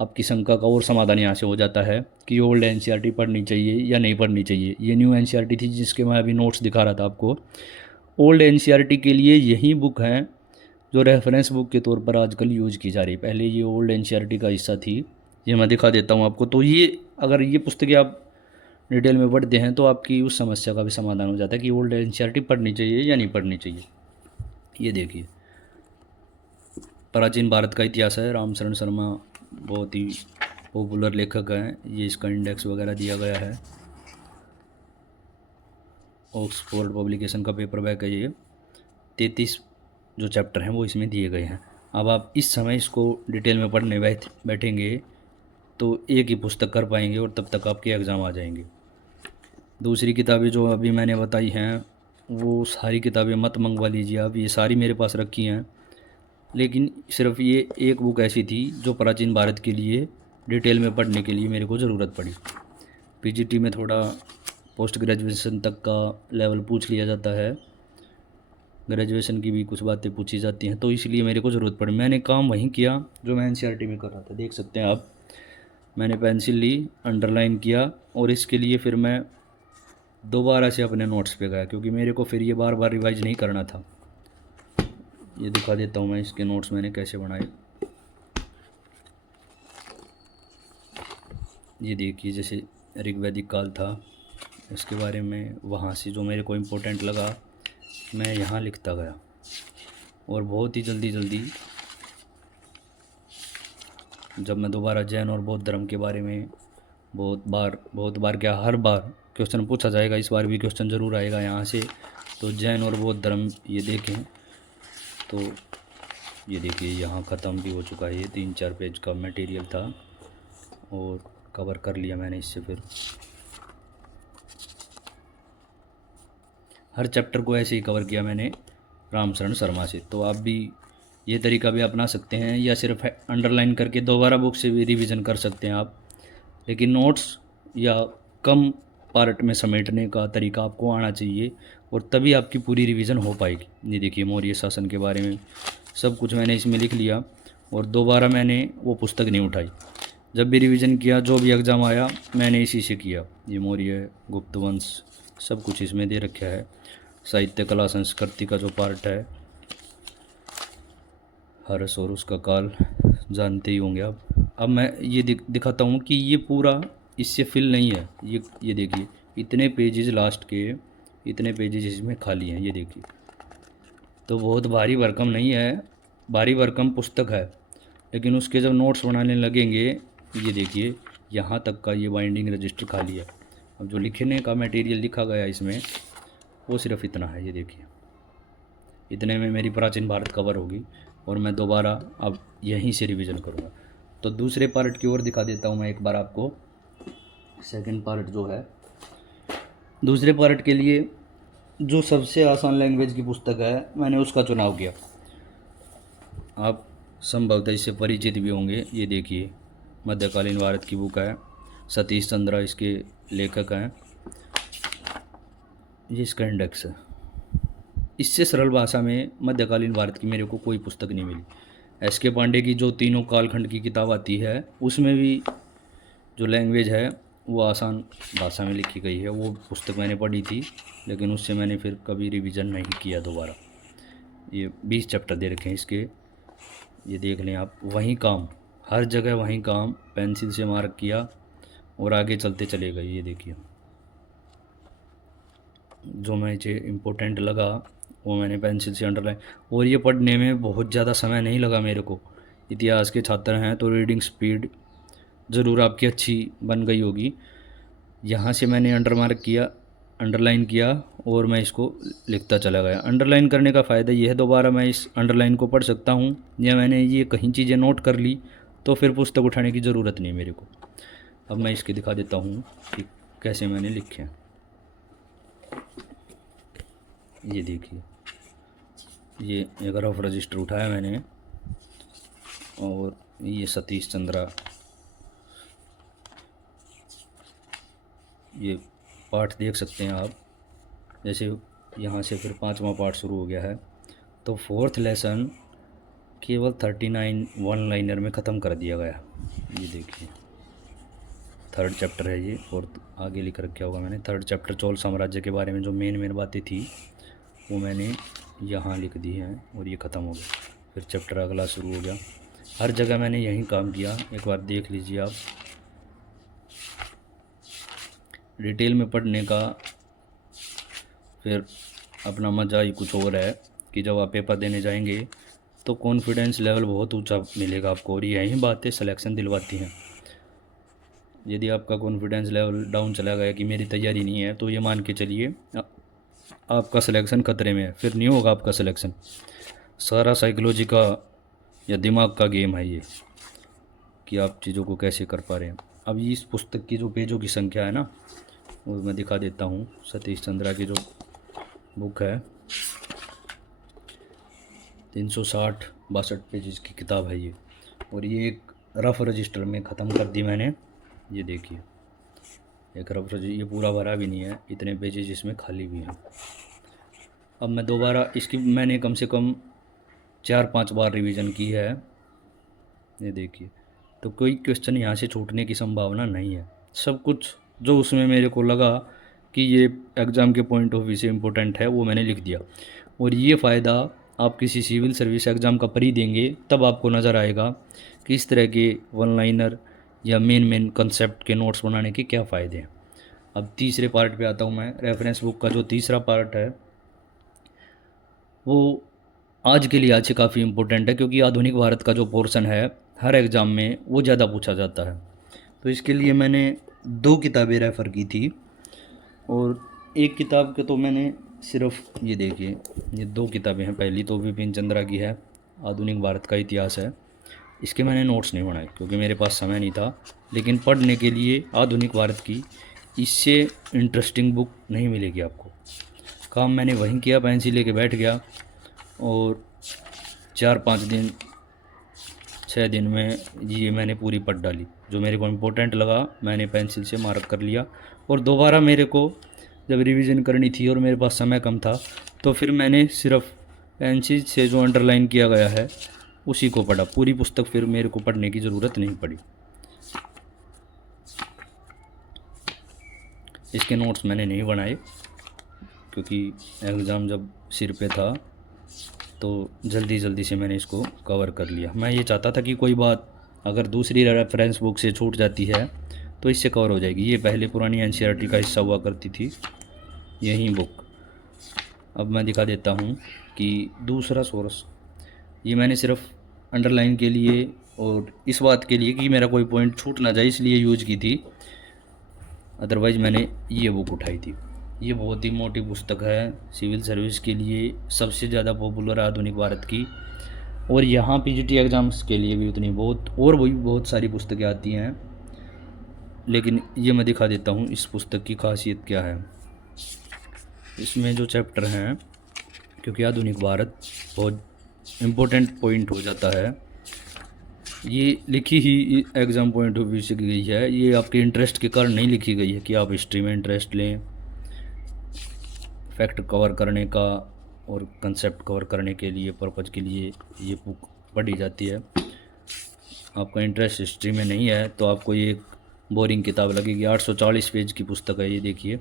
आपकी शंका का और समाधान यहाँ से हो जाता है कि ओल्ड एनसीईआरटी पढ़नी चाहिए या नहीं पढ़नी चाहिए। ये न्यू एनसीईआरटी थी जिसके मैं अभी नोट्स दिखा रहा था आपको। ओल्ड एनसीईआरटी के लिए यही बुक है जो रेफरेंस बुक के तौर पर आजकल यूज की जा रही है। पहले ये ओल्ड एनसीईआरटी का हिस्सा थी। ये मैं दिखा देता हूँ आपको। तो ये अगर ये पुस्तकें आप डिटेल में पढ़ते हैं तो आपकी उस समस्या का भी समाधान हो जाता है कि ओल्ड एनसीईआरटी पढ़नी चाहिए या नहीं पढ़नी चाहिए। ये देखिए, प्राचीन भारत का इतिहास है। रामशरण शर्मा बहुत ही पॉपुलर लेखक हैं। ये इसका इंडेक्स वगैरह दिया गया है। ऑक्सफोर्ड पब्लिकेशन का पेपर बैक है ये। 33 जो चैप्टर हैं वो इसमें दिए गए हैं। अब आप इस समय इसको डिटेल में पढ़ने बैठेंगे तो एक ही पुस्तक कर पाएंगे और तब तक आपके एग्ज़ाम आ जाएंगे। दूसरी किताबें जो अभी मैंने बताई हैं वो सारी किताबें मत मंगवा लीजिए आप। ये सारी मेरे पास रखी हैं, लेकिन सिर्फ ये एक बुक ऐसी थी जो प्राचीन भारत के लिए डिटेल में पढ़ने के लिए मेरे को ज़रूरत पड़ी। पीजीटी में थोड़ा पोस्ट ग्रेजुएशन तक का लेवल पूछ लिया जाता है, ग्रेजुएशन की भी कुछ बातें पूछी जाती हैं, तो इसलिए मेरे को ज़रूरत पड़ी। मैंने काम वहीं किया जो मैं एनसीईआरटी में कर रहा था। देख सकते हैं आप, मैंने पेंसिल ली, अंडरलाइन किया और इसके लिए फिर मैं दोबारा से अपने नोट्स पे गया क्योंकि मेरे को फिर ये बार बार रिवाइज नहीं करना था। ये दिखा देता हूँ मैं इसके नोट्स मैंने कैसे बनाए। ये देखिए, जैसे ऋग्वैदिक काल था, इसके बारे में वहाँ से जो मेरे को इम्पोर्टेंट लगा मैं यहाँ लिखता गया और बहुत ही जल्दी जब मैं दोबारा जैन और बौद्ध धर्म के बारे में बहुत बार क्या हर बार क्वेश्चन पूछा जाएगा, इस बार भी क्वेश्चन ज़रूर आएगा यहाँ से। तो जैन और बौद्ध धर्म ये देखें तो ये देखिए यहाँ ख़त्म भी हो चुका है। ये 3-4 पेज का मटेरियल था और कवर कर लिया मैंने इससे। फिर हर चैप्टर को ऐसे ही कवर किया मैंने रामशरण शर्मा से। तो आप भी ये तरीका भी अपना सकते हैं या सिर्फ अंडरलाइन करके दोबारा बुक से भी रिवीजन कर सकते हैं आप, लेकिन नोट्स या कम पार्ट में समेटने का तरीका आपको आना चाहिए और तभी आपकी पूरी रिवीजन हो पाएगी। ये देखिए, मौर्य शासन के बारे में सब कुछ मैंने इसमें लिख लिया और दोबारा मैंने वो पुस्तक नहीं उठाई। जब भी रिवीजन किया, जो भी एग्ज़ाम आया, मैंने इसी से किया। ये मौर्य, गुप्त वंश सब कुछ इसमें दे रखा है। साहित्य, कला, संस्कृति का जो पार्ट है, हर्ष और उसका काल जानते ही होंगे आप। अब मैं ये दिखाता हूँ कि ये पूरा इससे फिल नहीं है। ये देखिए, इतने पेजेस लास्ट के, इतने पेजेस इसमें खाली हैं। ये देखिए, तो बहुत भारी भरकम नहीं है, भारी भरकम पुस्तक है, लेकिन उसके जब नोट्स बनाने लगेंगे, ये देखिए यहाँ तक का ये बाइंडिंग रजिस्टर खाली है। अब जो लिखने का मटेरियल लिखा गया इसमें वो सिर्फ इतना है। ये देखिए, इतने में मेरी प्राचीन भारत कवर होगी और मैं दोबारा अब यहीं से रिवीजन करूँगा। तो दूसरे पार्ट की ओर दिखा देता हूँ मैं एक बार आपको। सेकंड पार्ट जो है, दूसरे पार्ट के लिए जो सबसे आसान लैंग्वेज की पुस्तक है मैंने उसका चुनाव किया। आप संभवतः इससे परिचित भी होंगे। ये देखिए, मध्यकालीन भारत की बुक है, सतीश चंद्रा इसके लेखक हैं। ये इसका इंडेक्स है। इससे सरल भाषा में मध्यकालीन भारत की मेरे को कोई पुस्तक नहीं मिली। एस.के. पांडे की जो तीनों कालखंड की किताब आती है उसमें भी जो लैंग्वेज है वो आसान भाषा में लिखी गई है। वो पुस्तक मैंने पढ़ी थी, लेकिन उससे मैंने फिर कभी रिवीजन नहीं किया दोबारा। ये 20 चैप्टर दे रखे हैं इसके, ये देख लें आप। वहीं काम, हर जगह वहीं काम, पेंसिल से मार्क किया और आगे चलते चले गए। ये देखिए, जो मुझे इम्पोर्टेंट लगा वो मैंने पेंसिल से अंडरलाइन। और ये पढ़ने में बहुत ज़्यादा समय नहीं लगा मेरे को। इतिहास के छात्र हैं तो रीडिंग स्पीड ज़रूर आपकी अच्छी बन गई होगी। यहाँ से मैंने अंडरलाइन किया और मैं इसको लिखता चला गया। अंडरलाइन करने का फ़ायदा ये है, दोबारा मैं इस अंडरलाइन को पढ़ सकता हूँ, या मैंने ये कहीं चीज़ें नोट कर ली तो फिर पुस्तक उठाने की ज़रूरत नहीं मेरे को। अब मैं इसके दिखा देता हूँ कि कैसे मैंने लिखे हैं। ये देखिए, ये एक रफ रजिस्टर उठाया मैंने और ये सतीश चंद्रा, ये पाठ देख सकते हैं आप। जैसे यहाँ से फिर 5वां पार्ट शुरू हो गया है। तो 4th लेसन केवल 39 वन लाइनर में ख़त्म कर दिया गया। ये देखिए 3rd चैप्टर है ये, और आगे लिख रखा होगा मैंने 3rd चैप्टर चोल साम्राज्य के बारे में जो मेन बातें थी वो मैंने यहाँ लिख दी हैं और ये ख़त्म हो गया। फिर चैप्टर अगला शुरू हो गया। हर जगह मैंने यही काम किया, एक बार देख लीजिए आप। डिटेल में पढ़ने का फिर अपना मज़ा ही कुछ और है कि जब आप पेपर देने जाएंगे तो कॉन्फिडेंस लेवल बहुत ऊंचा मिलेगा आपको, और यही बातें सिलेक्शन दिलवाती हैं। यदि आपका कॉन्फिडेंस लेवल डाउन चला गया कि मेरी तैयारी नहीं है, तो ये मान के चलिए आपका सिलेक्शन खतरे में है, फिर नहीं होगा आपका सिलेक्शन। सारा साइकोलॉजी का या दिमाग का गेम है ये कि आप चीज़ों को कैसे कर पा रहे हैं। अब इस पुस्तक की जो पेजों की संख्या है ना, वो मैं दिखा देता हूँ। सतीश चंद्रा की जो बुक है 360-62 पेजेस की किताब है ये, और ये एक रफ रजिस्टर में ख़त्म कर दी मैंने। ये देखिए एक रफ रजिस्टर, ये पूरा भरा भी नहीं है, इतने पेजेस इसमें खाली भी हैं। अब मैं दोबारा इसकी मैंने कम से कम 4-5 बार रिवीजन की है। ये देखिए, तो कोई क्वेश्चन यहाँ से छूटने की संभावना नहीं है। सब कुछ जो उसमें मेरे को लगा कि ये एग्ज़ाम के पॉइंट ऑफ व्यू से इम्पोर्टेंट है वो मैंने लिख दिया। और ये फ़ायदा आप किसी सिविल सर्विस एग्ज़ाम का प्री देंगे तब आपको नज़र आएगा कि इस तरह के वन लाइनर या मेन कंसेप्ट के नोट्स बनाने के क्या फ़ायदे हैं। अब तीसरे पार्ट पे आता हूँ मैं। रेफरेंस बुक का जो तीसरा पार्ट है वो आज के लिए आज से काफ़ी इम्पोर्टेंट है, क्योंकि आधुनिक भारत का जो पोर्शन है हर एग्ज़ाम में वो ज़्यादा पूछा जाता है। तो इसके लिए मैंने 2 किताबें रेफ़र की थी, और एक किताब के तो मैंने सिर्फ ये देखिए ये 2 किताबें हैं। पहली तो विपिन चंद्रा की है, आधुनिक भारत का इतिहास है। इसके मैंने नोट्स नहीं बनाए क्योंकि मेरे पास समय नहीं था, लेकिन पढ़ने के लिए आधुनिक भारत की इससे इंटरेस्टिंग बुक नहीं मिलेगी आपको। काम मैंने वहीं किया, पेंसिल लेके बैठ गया और 4-5 दिन 6 दिन में ये मैंने पूरी पढ़ डाली। जो मेरे को इम्पोर्टेंट लगा मैंने पेंसिल से मार्क कर लिया, और दोबारा मेरे को जब रिवीजन करनी थी और मेरे पास समय कम था तो फिर मैंने सिर्फ पेंसिल से जो अंडरलाइन किया गया है उसी को पढ़ा। पूरी पुस्तक फिर मेरे को पढ़ने की ज़रूरत नहीं पड़ी। इसके नोट्स मैंने नहीं बनाए क्योंकि एग्ज़ाम जब सिर पे था तो जल्दी से मैंने इसको कवर कर लिया। मैं ये चाहता था कि कोई बात अगर दूसरी रेफरेंस बुक से छूट जाती है तो इससे कवर हो जाएगी। ये पहले पुरानी एनसीईआरटी का हिस्सा हुआ करती थी यही बुक। अब मैं दिखा देता हूँ कि दूसरा सोर्स ये मैंने सिर्फ अंडरलाइन के लिए और इस बात के लिए कि मेरा कोई पॉइंट छूट ना जाए इसलिए यूज़ की थी, अदरवाइज़ मैंने ये बुक उठाई थी। ये बहुत ही मोटी पुस्तक है, सिविल सर्विस के लिए सबसे ज़्यादा पॉपुलर है आधुनिक भारत की, और यहाँ पीजीटी एग्ज़ाम्स के लिए भी उतनी बहुत सारी पुस्तकें आती हैं। लेकिन ये मैं दिखा देता हूँ इस पुस्तक की खासियत क्या है। इसमें जो चैप्टर हैं, क्योंकि आधुनिक भारत बहुत इम्पोर्टेंट पॉइंट हो जाता है, ये लिखी ही एग्ज़ाम पॉइंट ऑफ व्यू से की गई है। ये आपके इंटरेस्ट के कारण नहीं लिखी गई है कि आप हिस्ट्री में इंटरेस्ट लें। फैक्ट कवर करने का और कंसेप्ट कवर करने के लिए पर्पज़ के लिए ये बुक पढ़ी जाती है। आपका इंटरेस्ट हिस्ट्री में नहीं है तो आपको ये एक बोरिंग किताब लगेगी। 840 पेज की पुस्तक है ये देखिए।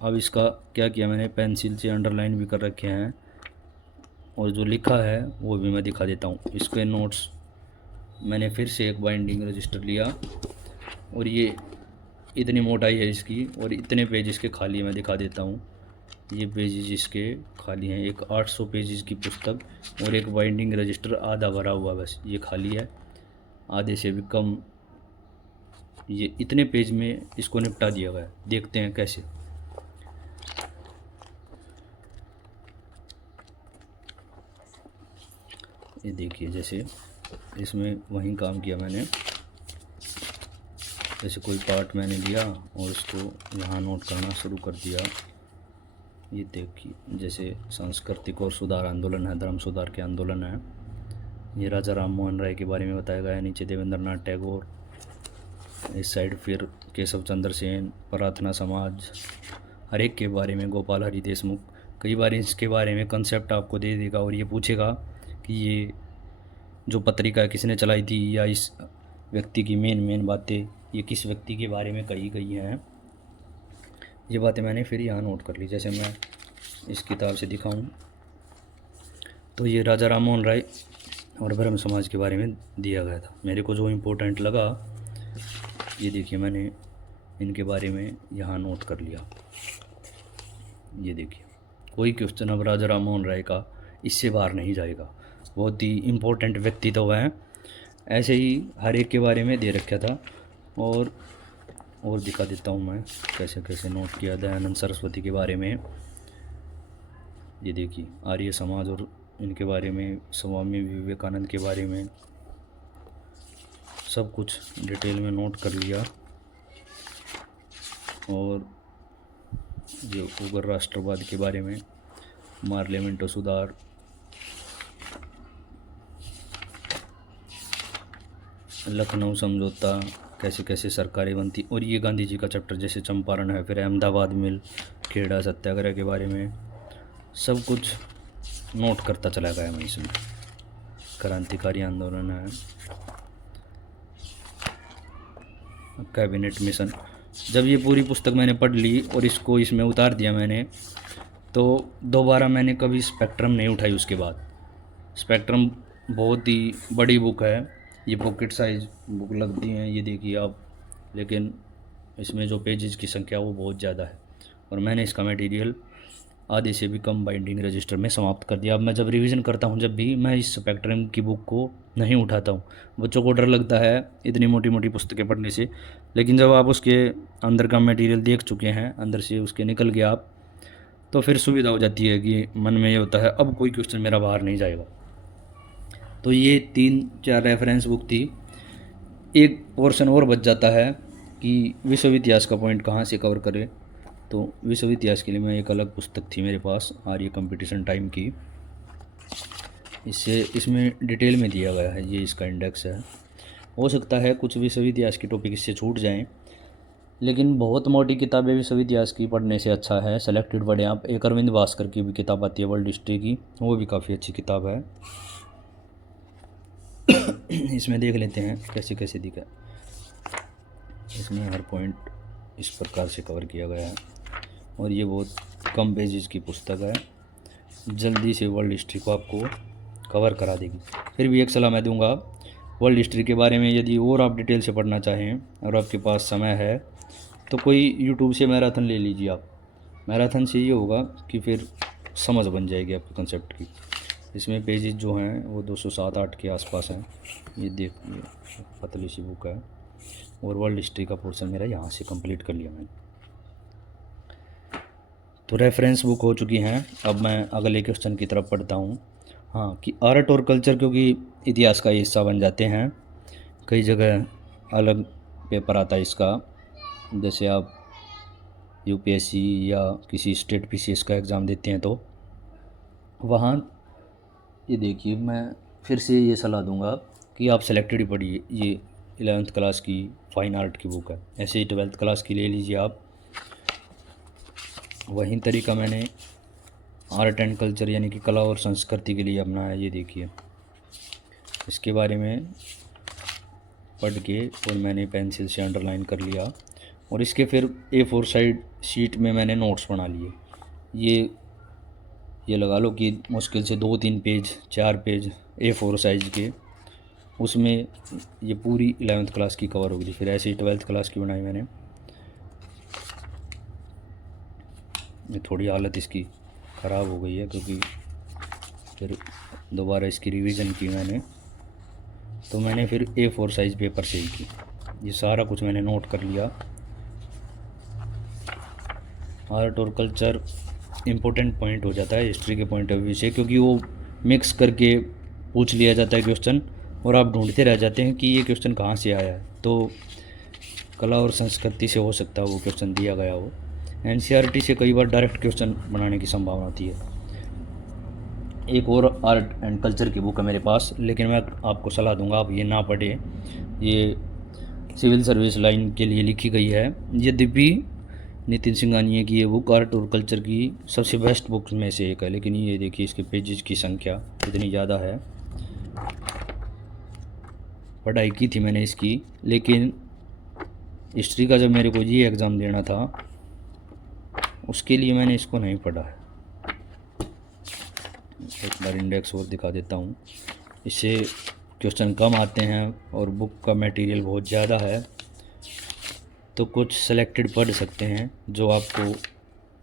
अब इसका क्या किया मैंने, पेंसिल से अंडरलाइन भी कर रखे हैं और जो लिखा है वो भी मैं दिखा देता हूँ। इसके नोट्स मैंने फिर से एक बाइंडिंग रजिस्टर लिया और ये इतनी मोटाई है इसकी और इतने पेज इसके खाली मैं दिखा देता हूँ। ये पेजेस इसके खाली हैं। एक 800 पेजेस की पुस्तक और एक बाइंडिंग रजिस्टर आधा भरा हुआ, बस ये खाली है, आधे से भी कम। ये इतने पेज में इसको निपटा दिया गया है। देखते हैं कैसे। ये देखिए, जैसे इसमें वहीं काम किया मैंने। जैसे कोई पार्ट मैंने लिया और उसको यहाँ नोट करना शुरू कर दिया। ये देखिए, जैसे सांस्कृतिक और सुधार आंदोलन है, धर्म सुधार के आंदोलन है। ये राजा राम मोहन राय के बारे में बताया गया है। नीचे देवेंद्रनाथ टैगोर, इस साइड फिर केशव चंद्र सेन, प्रार्थना समाज, हर एक के बारे में, गोपाल हरि देशमुख। कई बार इसके बारे में कंसेप्ट आपको दे देगा और ये पूछेगा कि ये जो पत्रिका किसने चलाई थी, या इस व्यक्ति की मेन बातें ये किस व्यक्ति के बारे में कही गई हैं। ये बातें मैंने फिर यहाँ नोट कर ली। जैसे मैं इस किताब से दिखाऊं तो ये राजा राम मोहन राय और ब्रह्म समाज के बारे में दिया गया था। मेरे को जो इम्पोर्टेंट लगा, ये देखिए मैंने इनके बारे में यहाँ नोट कर लिया। ये देखिए, कोई क्वेश्चन अब राजा राम मोहन राय का इससे बाहर नहीं जाएगा। बहुत ही इम्पोर्टेंट व्यक्तित्व हैं। ऐसे ही हर एक के बारे में दे रखा था। और दिखा देता हूँ मैं कैसे कैसे नोट किया। दयानंद सरस्वती के बारे में, ये देखिए, आर्य समाज और इनके बारे में, स्वामी विवेकानंद के बारे में, सब कुछ डिटेल में नोट कर लिया। और जो उग्र राष्ट्रवाद के बारे में, पार्लियामेंट सुधार, लखनऊ समझौता, कैसे कैसे सरकारें बनती, और ये गांधी जी का चैप्टर जैसे चंपारण है, फिर अहमदाबाद मिल, खेड़ा सत्याग्रह के बारे में सब कुछ नोट करता चला गया मैं इसमें। क्रांतिकारी आंदोलन है, कैबिनेट मिशन। जब ये पूरी पुस्तक मैंने पढ़ ली और इसको इसमें उतार दिया मैंने, तो दोबारा मैंने कभी स्पेक्ट्रम नहीं उठाई उसके बाद। स्पेक्ट्रम बहुत ही बड़ी बुक है, ये पॉकेट साइज बुक लगती हैं, ये देखिए आप। लेकिन इसमें जो पेजेस की संख्या वो बहुत ज़्यादा है, और मैंने इसका मटेरियल आधे से भी कम बाइंडिंग रजिस्टर में समाप्त कर दिया। अब मैं जब रिवीजन करता हूँ, जब भी मैं इस स्पेक्ट्रम की बुक को नहीं उठाता हूँ। बच्चों को डर लगता है इतनी मोटी मोटी पुस्तकें पढ़ने से, लेकिन जब आप उसके अंदर का मटेरियल देख चुके हैं, अंदर से उसके निकल गए आप, तो फिर सुविधा हो जाती है कि मन में ये होता है अब कोई क्वेश्चन मेरा बाहर नहीं जाएगा। तो ये 3-4 रेफरेंस बुक थी। एक पोर्शन और बच जाता है कि विश्व इतिहास का पॉइंट कहाँ से कवर करें। तो विश्व इतिहास के लिए मैं एक अलग पुस्तक थी मेरे पास, आर्य कंपटीशन टाइम की। इसमें डिटेल में दिया गया है, ये इसका इंडेक्स है। हो सकता है कुछ विश्व इतिहास के टॉपिक इससे छूट जाएं, लेकिन बहुत मोटी किताबें विश्व इतिहास की पढ़ने से अच्छा है सेलेक्टेड पढ़ें आप। एक अरविंद भास्कर की भी किताब आती है वर्ल्ड हिस्ट्री की, वो भी काफ़ी अच्छी किताब है। इसमें देख लेते हैं कैसे कैसे दिखा। इसमें हर पॉइंट इस प्रकार से कवर किया गया है, और ये बहुत कम पेजेस की पुस्तक है, जल्दी से वर्ल्ड हिस्ट्री को आपको कवर करा देगी। फिर भी एक सलाह मैं दूंगा वर्ल्ड हिस्ट्री के बारे में, यदि और आप डिटेल से पढ़ना चाहें और आपके पास समय है तो कोई यूट्यूब से मैराथन ले लीजिए आप। मैराथन से ये होगा कि फिर समझ बन जाएगी आपके कंसेप्ट की। इसमें पेजेस जो हैं वो 207-8 के आसपास हैं। ये देखिए, पतली सी बुक है, और वर्ल्ड हिस्ट्री का पोर्शन मेरा यहाँ से कंप्लीट कर लिया मैंने। तो रेफरेंस बुक हो चुकी हैं। अब मैं अगले क्वेश्चन की तरफ पढ़ता हूँ। हाँ, कि आर्ट और कल्चर क्योंकि इतिहास का हिस्सा बन जाते हैं। कई जगह अलग पेपर आता है इसका, जैसे आप यूपीएससी या किसी स्टेट पीसीएस का एग्ज़ाम देते हैं तो वहाँ, ये देखिए मैं फिर से ये सलाह दूंगा कि आप सेलेक्टेड ही पढ़िए। ये 11th क्लास की फाइन आर्ट की बुक है, ऐसे ही 12th क्लास की ले लीजिए आप। वही तरीका मैंने आर्ट एंड कल्चर यानी कि कला और संस्कृति के लिए अपनाया। ये देखिए, इसके बारे में पढ़ के और मैंने पेंसिल से अंडरलाइन कर लिया, और इसके फिर A4 साइड शीट में मैंने नोट्स बना लिए। ये लगा लो कि मुश्किल से 2-3 पेज 4 पेज A4 साइज़ के, उसमें ये पूरी 11th क्लास की कवर हो गई। फिर ऐसे ही 12th क्लास की बनाई मैंने। ये थोड़ी हालत इसकी ख़राब हो गई है क्योंकि फिर दोबारा इसकी रिवीजन की मैंने, तो मैंने फिर A4 साइज़ पेपर से ही की। ये सारा कुछ मैंने नोट कर लिया। आर्ट और कल्चर इम्पोर्टेंट पॉइंट हो जाता है हिस्ट्री के पॉइंट ऑफ व्यू से, क्योंकि वो मिक्स करके पूछ लिया जाता है क्वेश्चन, और आप ढूंढते रह जाते हैं कि ये क्वेश्चन कहाँ से आया है। तो कला और संस्कृति से हो सकता है वो क्वेश्चन दिया गया हो। एनसीईआरटी से कई बार डायरेक्ट क्वेश्चन बनाने की संभावना होती है। एक और आर्ट एंड कल्चर की बुक है मेरे पास, लेकिन मैं आपको सलाह दूंगा आप ये ना पढ़ें। ये सिविल सर्विस लाइन के लिए लिखी गई है। यद्यपि नितिन सिंघानिया की ये बुक आर्ट और कल्चर की सबसे बेस्ट बुक में से एक है, लेकिन ये देखिए इसके पेजेस की संख्या इतनी ज़्यादा है। पढ़ाई की थी मैंने इसकी, लेकिन हिस्ट्री का जब मेरे को ये एग्ज़ाम देना था उसके लिए मैंने इसको नहीं पढ़ा है। एक बार इंडेक्स और दिखा देता हूँ। इससे क्वेश्चन कम आते हैं और बुक का मटेरियल बहुत ज़्यादा है, तो कुछ सेलेक्टेड पढ़ सकते हैं जो आपको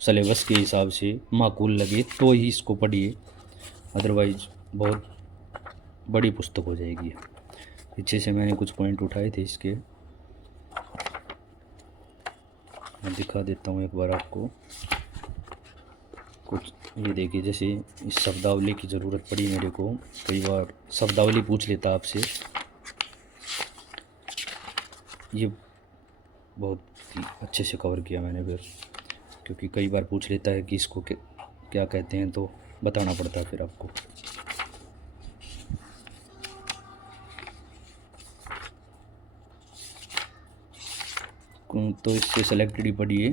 सिलेबस के हिसाब से माकूल लगे तो ही इसको पढ़िए, अदरवाइज़ बहुत बड़ी पुस्तक हो जाएगी। पीछे से मैंने कुछ पॉइंट उठाए थे इसके, मैं दिखा देता हूँ एक बार आपको कुछ। ये देखिए, जैसे इस शब्दावली की ज़रूरत पड़ी मेरे को, कई बार शब्दावली पूछ लेता आपसे। ये बहुत ही अच्छे से कवर किया मैंने फिर, क्योंकि कई बार पूछ लेता है कि इसको क्या कहते हैं, तो बताना पड़ता है फिर आपको। तो इससे सेलेक्टेड ही पढ़िए,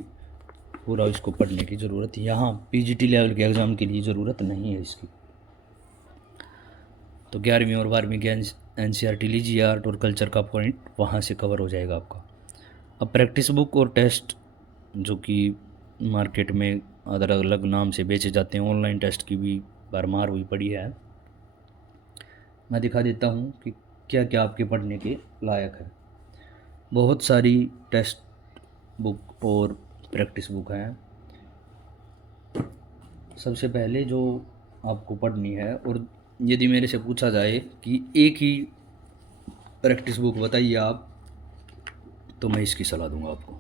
पूरा इसको पढ़ने की ज़रूरत यहाँ पीजीटी लेवल के एग्ज़ाम के लिए ज़रूरत नहीं है इसकी। तो 11वीं और 12वीं के एनसीईआरटी लीजिए, आर्ट और कल्चर का पॉइंट वहाँ से कवर हो जाएगा आपका। अब प्रैक्टिस बुक और टेस्ट जो कि मार्केट में अलग अलग नाम से बेचे जाते हैं, ऑनलाइन टेस्ट की भी भरमार हुई पड़ी है। मैं दिखा देता हूँ कि क्या क्या आपके पढ़ने के लायक है। बहुत सारी टेस्ट बुक और प्रैक्टिस बुक हैं। सबसे पहले जो आपको पढ़नी है, और यदि मेरे से पूछा जाए कि एक ही प्रैक्टिस बुक बताइए आप, तो मैं इसकी सलाह दूंगा आपको।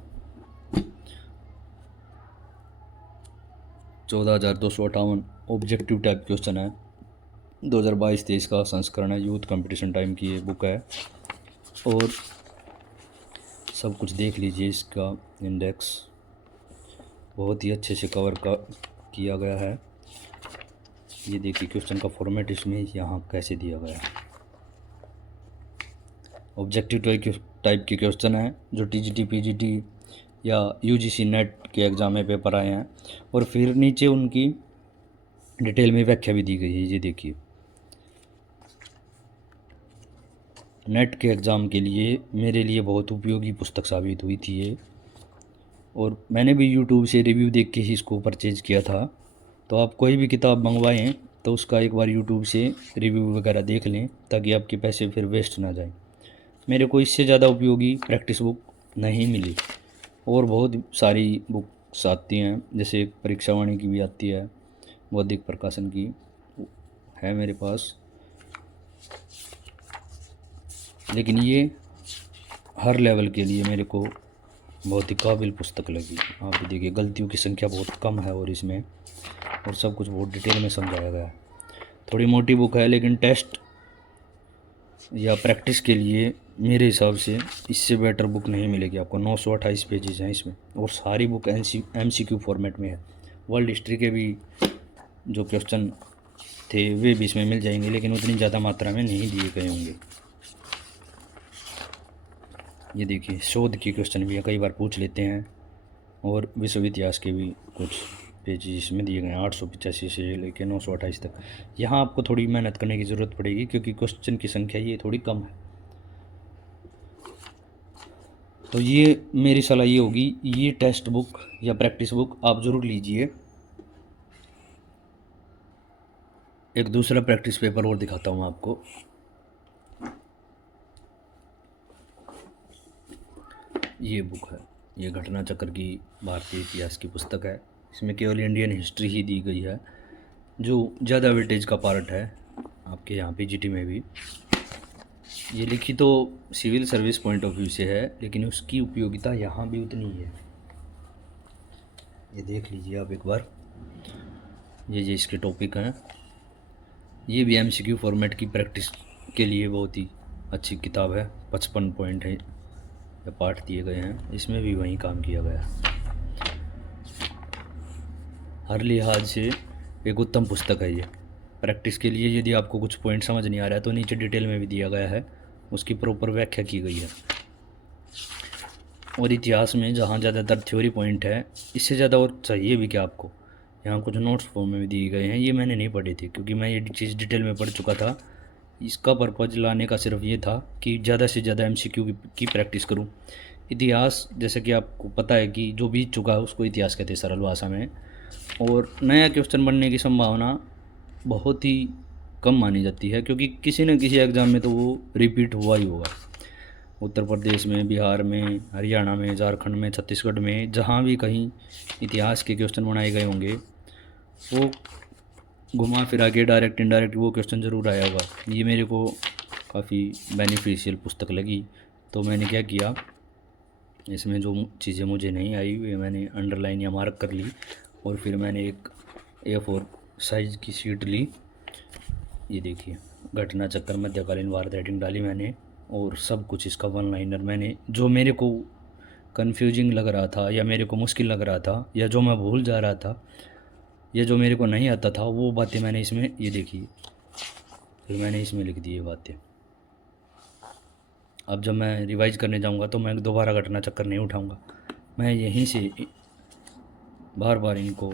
14,258 ऑब्जेक्टिव टाइप क्वेश्चन है, 2022-23 का संस्करण है, यूथ कंपटीशन टाइम की ये बुक है। और सब कुछ देख लीजिए, इसका इंडेक्स बहुत ही अच्छे से कवर किया गया है। ये देखिए क्वेश्चन का फॉर्मेट इसमें यहाँ कैसे दिया गया है। ऑब्जेक्टिव टाइप के क्वेश्चन है जो टीजीटी पीजीटी या यूजीसी नेट के एग्ज़ाम में पेपर आए हैं, और फिर नीचे उनकी डिटेल में व्याख्या भी दी गई है। ये देखिए, नेट के एग्ज़ाम के लिए मेरे लिए बहुत उपयोगी पुस्तक साबित हुई थी ये, और मैंने भी यूट्यूब से रिव्यू देख के ही इसको परचेज़ किया था। तो आप कोई भी किताब मंगवाएं तो उसका एक बार यूट्यूब से रिव्यू वगैरह देख लें, ताकि आपके पैसे फिर वेस्ट ना जाएं। मेरे को इससे ज़्यादा उपयोगी प्रैक्टिस बुक नहीं मिली। और बहुत सारी बुक्स आती हैं, जैसे परीक्षा वाणी की भी आती है, बौद्धिक प्रकाशन की है मेरे पास, लेकिन ये हर लेवल के लिए मेरे को बहुत ही काबिल पुस्तक लगी। आप भी देखिए, गलतियों की संख्या बहुत कम है और इसमें, और सब कुछ बहुत डिटेल में समझाया गया है। थोड़ी मोटी बुक है, लेकिन टेस्ट या प्रैक्टिस के लिए मेरे हिसाब से इससे बेटर बुक नहीं मिलेगी आपको। 928 पेजेस हैं इसमें, और सारी बुक MCQ फॉर्मेट में है। वर्ल्ड हिस्ट्री के भी जो क्वेश्चन थे वे भी इसमें मिल जाएंगे, लेकिन उतनी ज़्यादा मात्रा में नहीं दिए गए होंगे। ये देखिए, शोध के क्वेश्चन भी कई बार पूछ लेते हैं, और विश्व इतिहास के भी कुछ पेजेस इसमें दिए गए हैं, 885 से लेकर 928 तक। यहाँ आपको थोड़ी मेहनत करने की ज़रूरत पड़ेगी, क्योंकि क्वेश्चन की संख्या ये थोड़ी कम है। तो ये मेरी सलाह ये होगी, ये टेस्ट बुक या प्रैक्टिस बुक आप ज़रूर लीजिए। एक दूसरा प्रैक्टिस पेपर और दिखाता हूँ आपको। ये बुक है, ये घटना चक्र की भारतीय इतिहास की पुस्तक है। इसमें केवल इंडियन हिस्ट्री ही दी गई है, जो ज़्यादा वेटेज का पार्ट है आपके यहाँ पीजीटी में भी। ये लिखी तो civil service point of view से है, लेकिन उसकी उपयोगिता यहाँ भी उतनी ही है। ये देख लीजिए आप एक बार, ये इसके टॉपिक हैं। ये भी MCQ फॉर्मेट की प्रैक्टिस के लिए बहुत ही अच्छी किताब है। 55 पॉइंट है या पाठ दिए गए हैं, इसमें भी वही काम किया गया। हर लिहाज से एक उत्तम पुस्तक है ये। प्रैक्टिस के लिए यदि आपको कुछ पॉइंट समझ नहीं आ रहा है तो नीचे डिटेल में भी दिया गया है, उसकी प्रॉपर व्याख्या की गई है। और इतिहास में जहाँ ज़्यादातर थ्योरी पॉइंट है, इससे ज़्यादा और चाहिए भी क्या आपको। यहाँ कुछ नोट्स फॉर्म में भी दिए गए हैं, ये मैंने नहीं पढ़े थे क्योंकि मैं ये चीज़ डिटेल में पढ़ चुका था। इसका पर्पज़ लाने का सिर्फ ये था कि ज़्यादा से ज़्यादा MCQ की प्रैक्टिस करूँ। इतिहास जैसे कि आपको पता है कि जो बीत चुका है उसको इतिहास कहते हैं सरल भाषा में, और नया क्वेश्चन बनने की संभावना बहुत ही कम मानी जाती है क्योंकि किसी न किसी एग्ज़ाम में तो वो रिपीट हुआ ही होगा। उत्तर प्रदेश में, बिहार में, हरियाणा में, झारखंड में, छत्तीसगढ़ में, जहाँ भी कहीं इतिहास के क्वेश्चन बनाए गए होंगे वो घुमा फिरा के डायरेक्ट इनडायरेक्ट वो क्वेश्चन ज़रूर आया होगा। ये मेरे को काफ़ी बेनिफिशियल पुस्तक लगी, तो मैंने क्या किया, इसमें जो चीज़ें मुझे नहीं आई वे मैंने अंडरलाइन या मार्क कर ली, और फिर मैंने एक A4 साइज़ की शीट ली। ये देखिए, घटना चक्कर, मध्यकालीन भारत हेडिंग डाली मैंने, और सब कुछ इसका वन लाइनर मैंने, जो मेरे को कन्फ्यूजिंग लग रहा था या मेरे को मुश्किल लग रहा था या जो मैं भूल जा रहा था या जो मेरे को नहीं आता था, वो बातें मैंने इसमें, ये देखिए, फिर मैंने इसमें लिख दी ये बातें। अब जब मैं रिवाइज़ करने जाऊंगा तो मैं दोबारा घटना चक्कर नहीं उठाऊंगा, मैं यहीं से बार बार इनको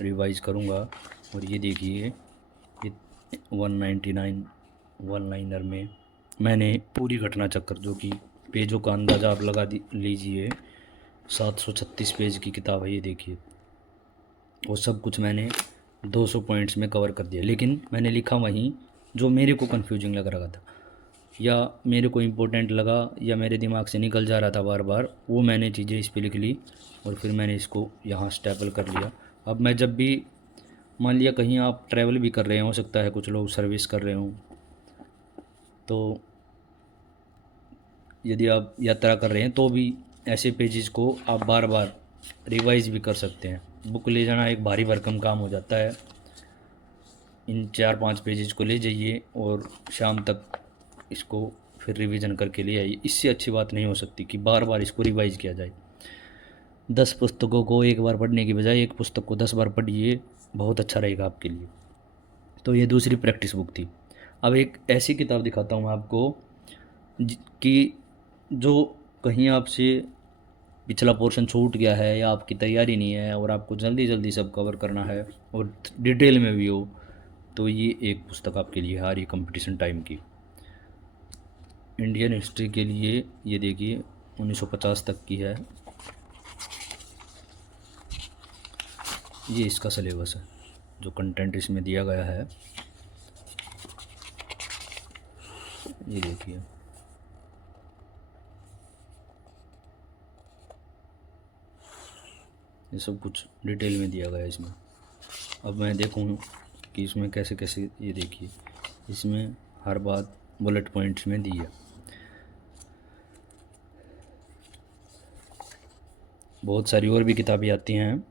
रिवाइज़ करूंगा। और ये देखिए, ये 199 वन लाइनर में मैंने पूरी घटना चक्कर, जो कि पेजों का अंदाज़ा आप लगा लीजिए, 736 पेज की किताब है ये देखिए, वो सब कुछ मैंने 200 पॉइंट्स में कवर कर दिया। लेकिन मैंने लिखा वहीं जो मेरे को कन्फ्यूजिंग लग रहा था या मेरे को इम्पोर्टेंट लगा या मेरे दिमाग से निकल जा रहा था बार बार, वो मैंने चीज़ें इस पे लिख ली और फिर मैंने इसको यहाँ स्टेपल कर लिया। अब मैं जब भी, मान लिया कहीं आप ट्रैवल भी कर रहे हो सकता है कुछ लोग सर्विस कर रहे हों, तो यदि आप यात्रा कर रहे हैं तो भी ऐसे पेजेस को आप बार बार रिवाइज़ भी कर सकते हैं। बुक ले जाना एक भारी भरकम काम हो जाता है, इन 4-5 पेजेस को ले जाइए और शाम तक इसको फिर रिवीजन करके ले आइए। इससे अच्छी बात नहीं हो सकती कि बार बार इसको रिवाइज़ किया जाए। 10 पुस्तकों को एक बार पढ़ने की बजाय एक पुस्तक को 10 बार पढ़िए, बहुत अच्छा रहेगा आपके लिए। तो ये दूसरी प्रैक्टिस बुक थी। अब एक ऐसी किताब दिखाता हूँ मैं आपको कि जो कहीं आपसे पिछला पोर्शन छूट गया है या आपकी तैयारी नहीं है और आपको जल्दी जल्दी सब कवर करना है और डिटेल में भी हो, तो ये एक पुस्तक आपके लिए है। आ रही कंपटीशन टाइम की इंडियन हिस्ट्री के लिए, ये देखिए 1950 तक की है, ये इसका सिलेबस है जो कंटेंट इसमें दिया गया है। ये देखिए, ये सब कुछ डिटेल में दिया गया है इसमें। अब मैं देखूँ कि इसमें कैसे कैसे, ये देखिए इसमें हर बात बुलेट पॉइंट्स में दी है। बहुत सारी और भी किताबें आती हैं,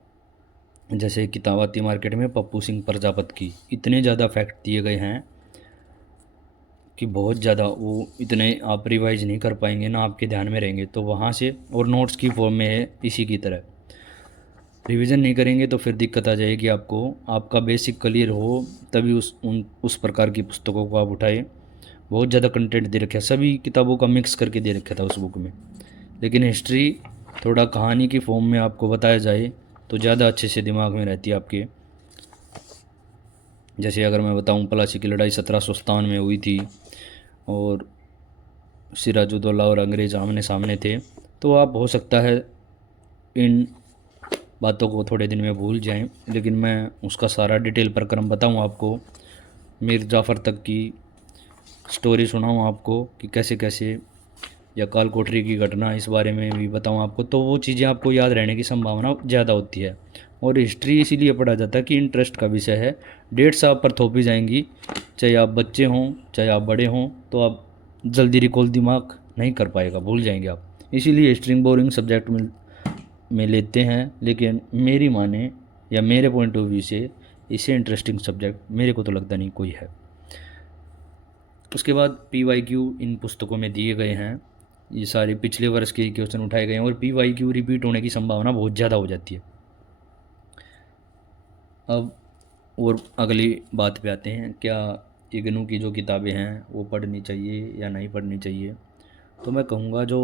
जैसे एक किताब आती है मार्केट में पप्पू सिंह प्रजापत की। इतने ज़्यादा फैक्ट दिए गए हैं कि बहुत ज़्यादा, वो इतने आप रिवाइज नहीं कर पाएंगे ना आपके ध्यान में रहेंगे। तो वहाँ से, और नोट्स की फॉर्म में है इसी की तरह, रिवीजन नहीं करेंगे तो फिर दिक्कत आ जाएगी आपको। आपका बेसिक क्लियर हो तभी उस प्रकार की पुस्तकों को आप उठाएं। बहुत ज़्यादा कंटेंट दे रखा है, सभी किताबों का मिक्स करके दे रखा था उस बुक में। लेकिन हिस्ट्री थोड़ा कहानी की फॉर्म में आपको बताया जाए तो ज़्यादा अच्छे से दिमाग में रहती है आपके। जैसे अगर मैं बताऊं, प्लासी की लड़ाई 1757 में हुई थी और सिराजुद्दौला और अंग्रेज़ आमने सामने थे, तो आप हो सकता है इन बातों को थोड़े दिन में भूल जाएं, लेकिन मैं उसका सारा डिटेल प्रक्रम बताऊं आपको, मीर जाफ़र तक की स्टोरी सुनाऊं आपको कि कैसे कैसे, या काल कोठरी की घटना, इस बारे में भी बताऊं आपको, तो वो चीज़ें आपको याद रहने की संभावना ज़्यादा होती है। और हिस्ट्री इसीलिए पढ़ा जाता है कि इंटरेस्ट का विषय है, डेट्स आप पर थोपी जाएंगी, चाहे आप बच्चे हों चाहे आप बड़े हों, तो आप जल्दी रिकॉल दिमाग नहीं कर पाएगा, भूल जाएंगे आप। इसीलिए हिस्ट्री बोरिंग सब्जेक्ट में लेते हैं, लेकिन मेरी माने या मेरे पॉइंट ऑफ व्यू से इससे इंटरेस्टिंग सब्जेक्ट मेरे को तो लगता नहीं कोई है। उसके बाद PYQ इन पुस्तकों में दिए गए हैं, ये सारे पिछले वर्ष के क्वेश्चन उठाए गए हैं और PYQ रिपीट होने की संभावना बहुत ज़्यादा हो जाती है। अब और अगली बात पे आते हैं, क्या इग्नू की जो किताबें हैं वो पढ़नी चाहिए या नहीं पढ़नी चाहिए। तो मैं कहूँगा जो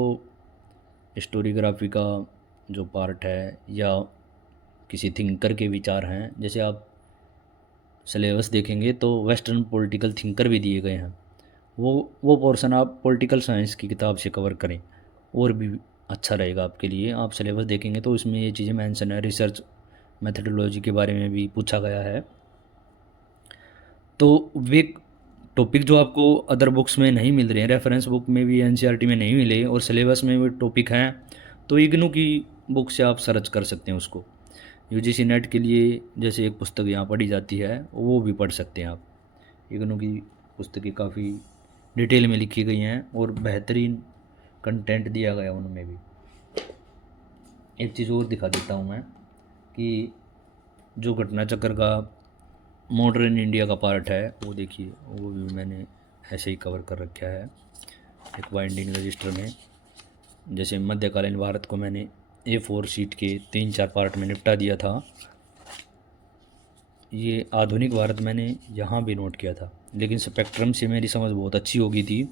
हिस्टोरियोग्राफी का जो पार्ट है या किसी थिंकर के विचार हैं, जैसे आप सिलेबस देखेंगे तो वेस्टर्न पॉलिटिकल थिंकर भी दिए गए हैं, वो पोर्शन आप पॉलिटिकल साइंस की किताब से कवर करें और भी अच्छा रहेगा आपके लिए। आप सिलेबस देखेंगे तो इसमें ये चीज़ें मेंशन है, रिसर्च मेथडोलॉजी के बारे में भी पूछा गया है। तो वे टॉपिक जो आपको अदर बुक्स में नहीं मिल रहे हैं, रेफरेंस बुक में भी NCERT में नहीं मिले और सिलेबस में वो टॉपिक हैं, तो इग्नू की बुक से आप सर्च कर सकते हैं उसको। UGC नेट के लिए जैसे एक पुस्तक यहाँ पढ़ी जाती है वो भी पढ़ सकते हैं आप। इग्नू की पुस्तकें काफ़ी डिटेल में लिखी गई हैं और बेहतरीन कंटेंट दिया गया उनमें भी। एक चीज़ और दिखा देता हूँ मैं कि जो घटना चक्र का मॉडर्न इंडिया का पार्ट है वो देखिए, वो भी मैंने ऐसे ही कवर कर रखा है एक बाइंडिंग रजिस्टर में। जैसे मध्यकालीन भारत को मैंने A4 शीट के 3-4 पार्ट में निपटा दिया था। ये आधुनिक भारत मैंने यहाँ भी नोट किया था, लेकिन स्पेक्ट्रम से मेरी समझ बहुत अच्छी हो गई थी,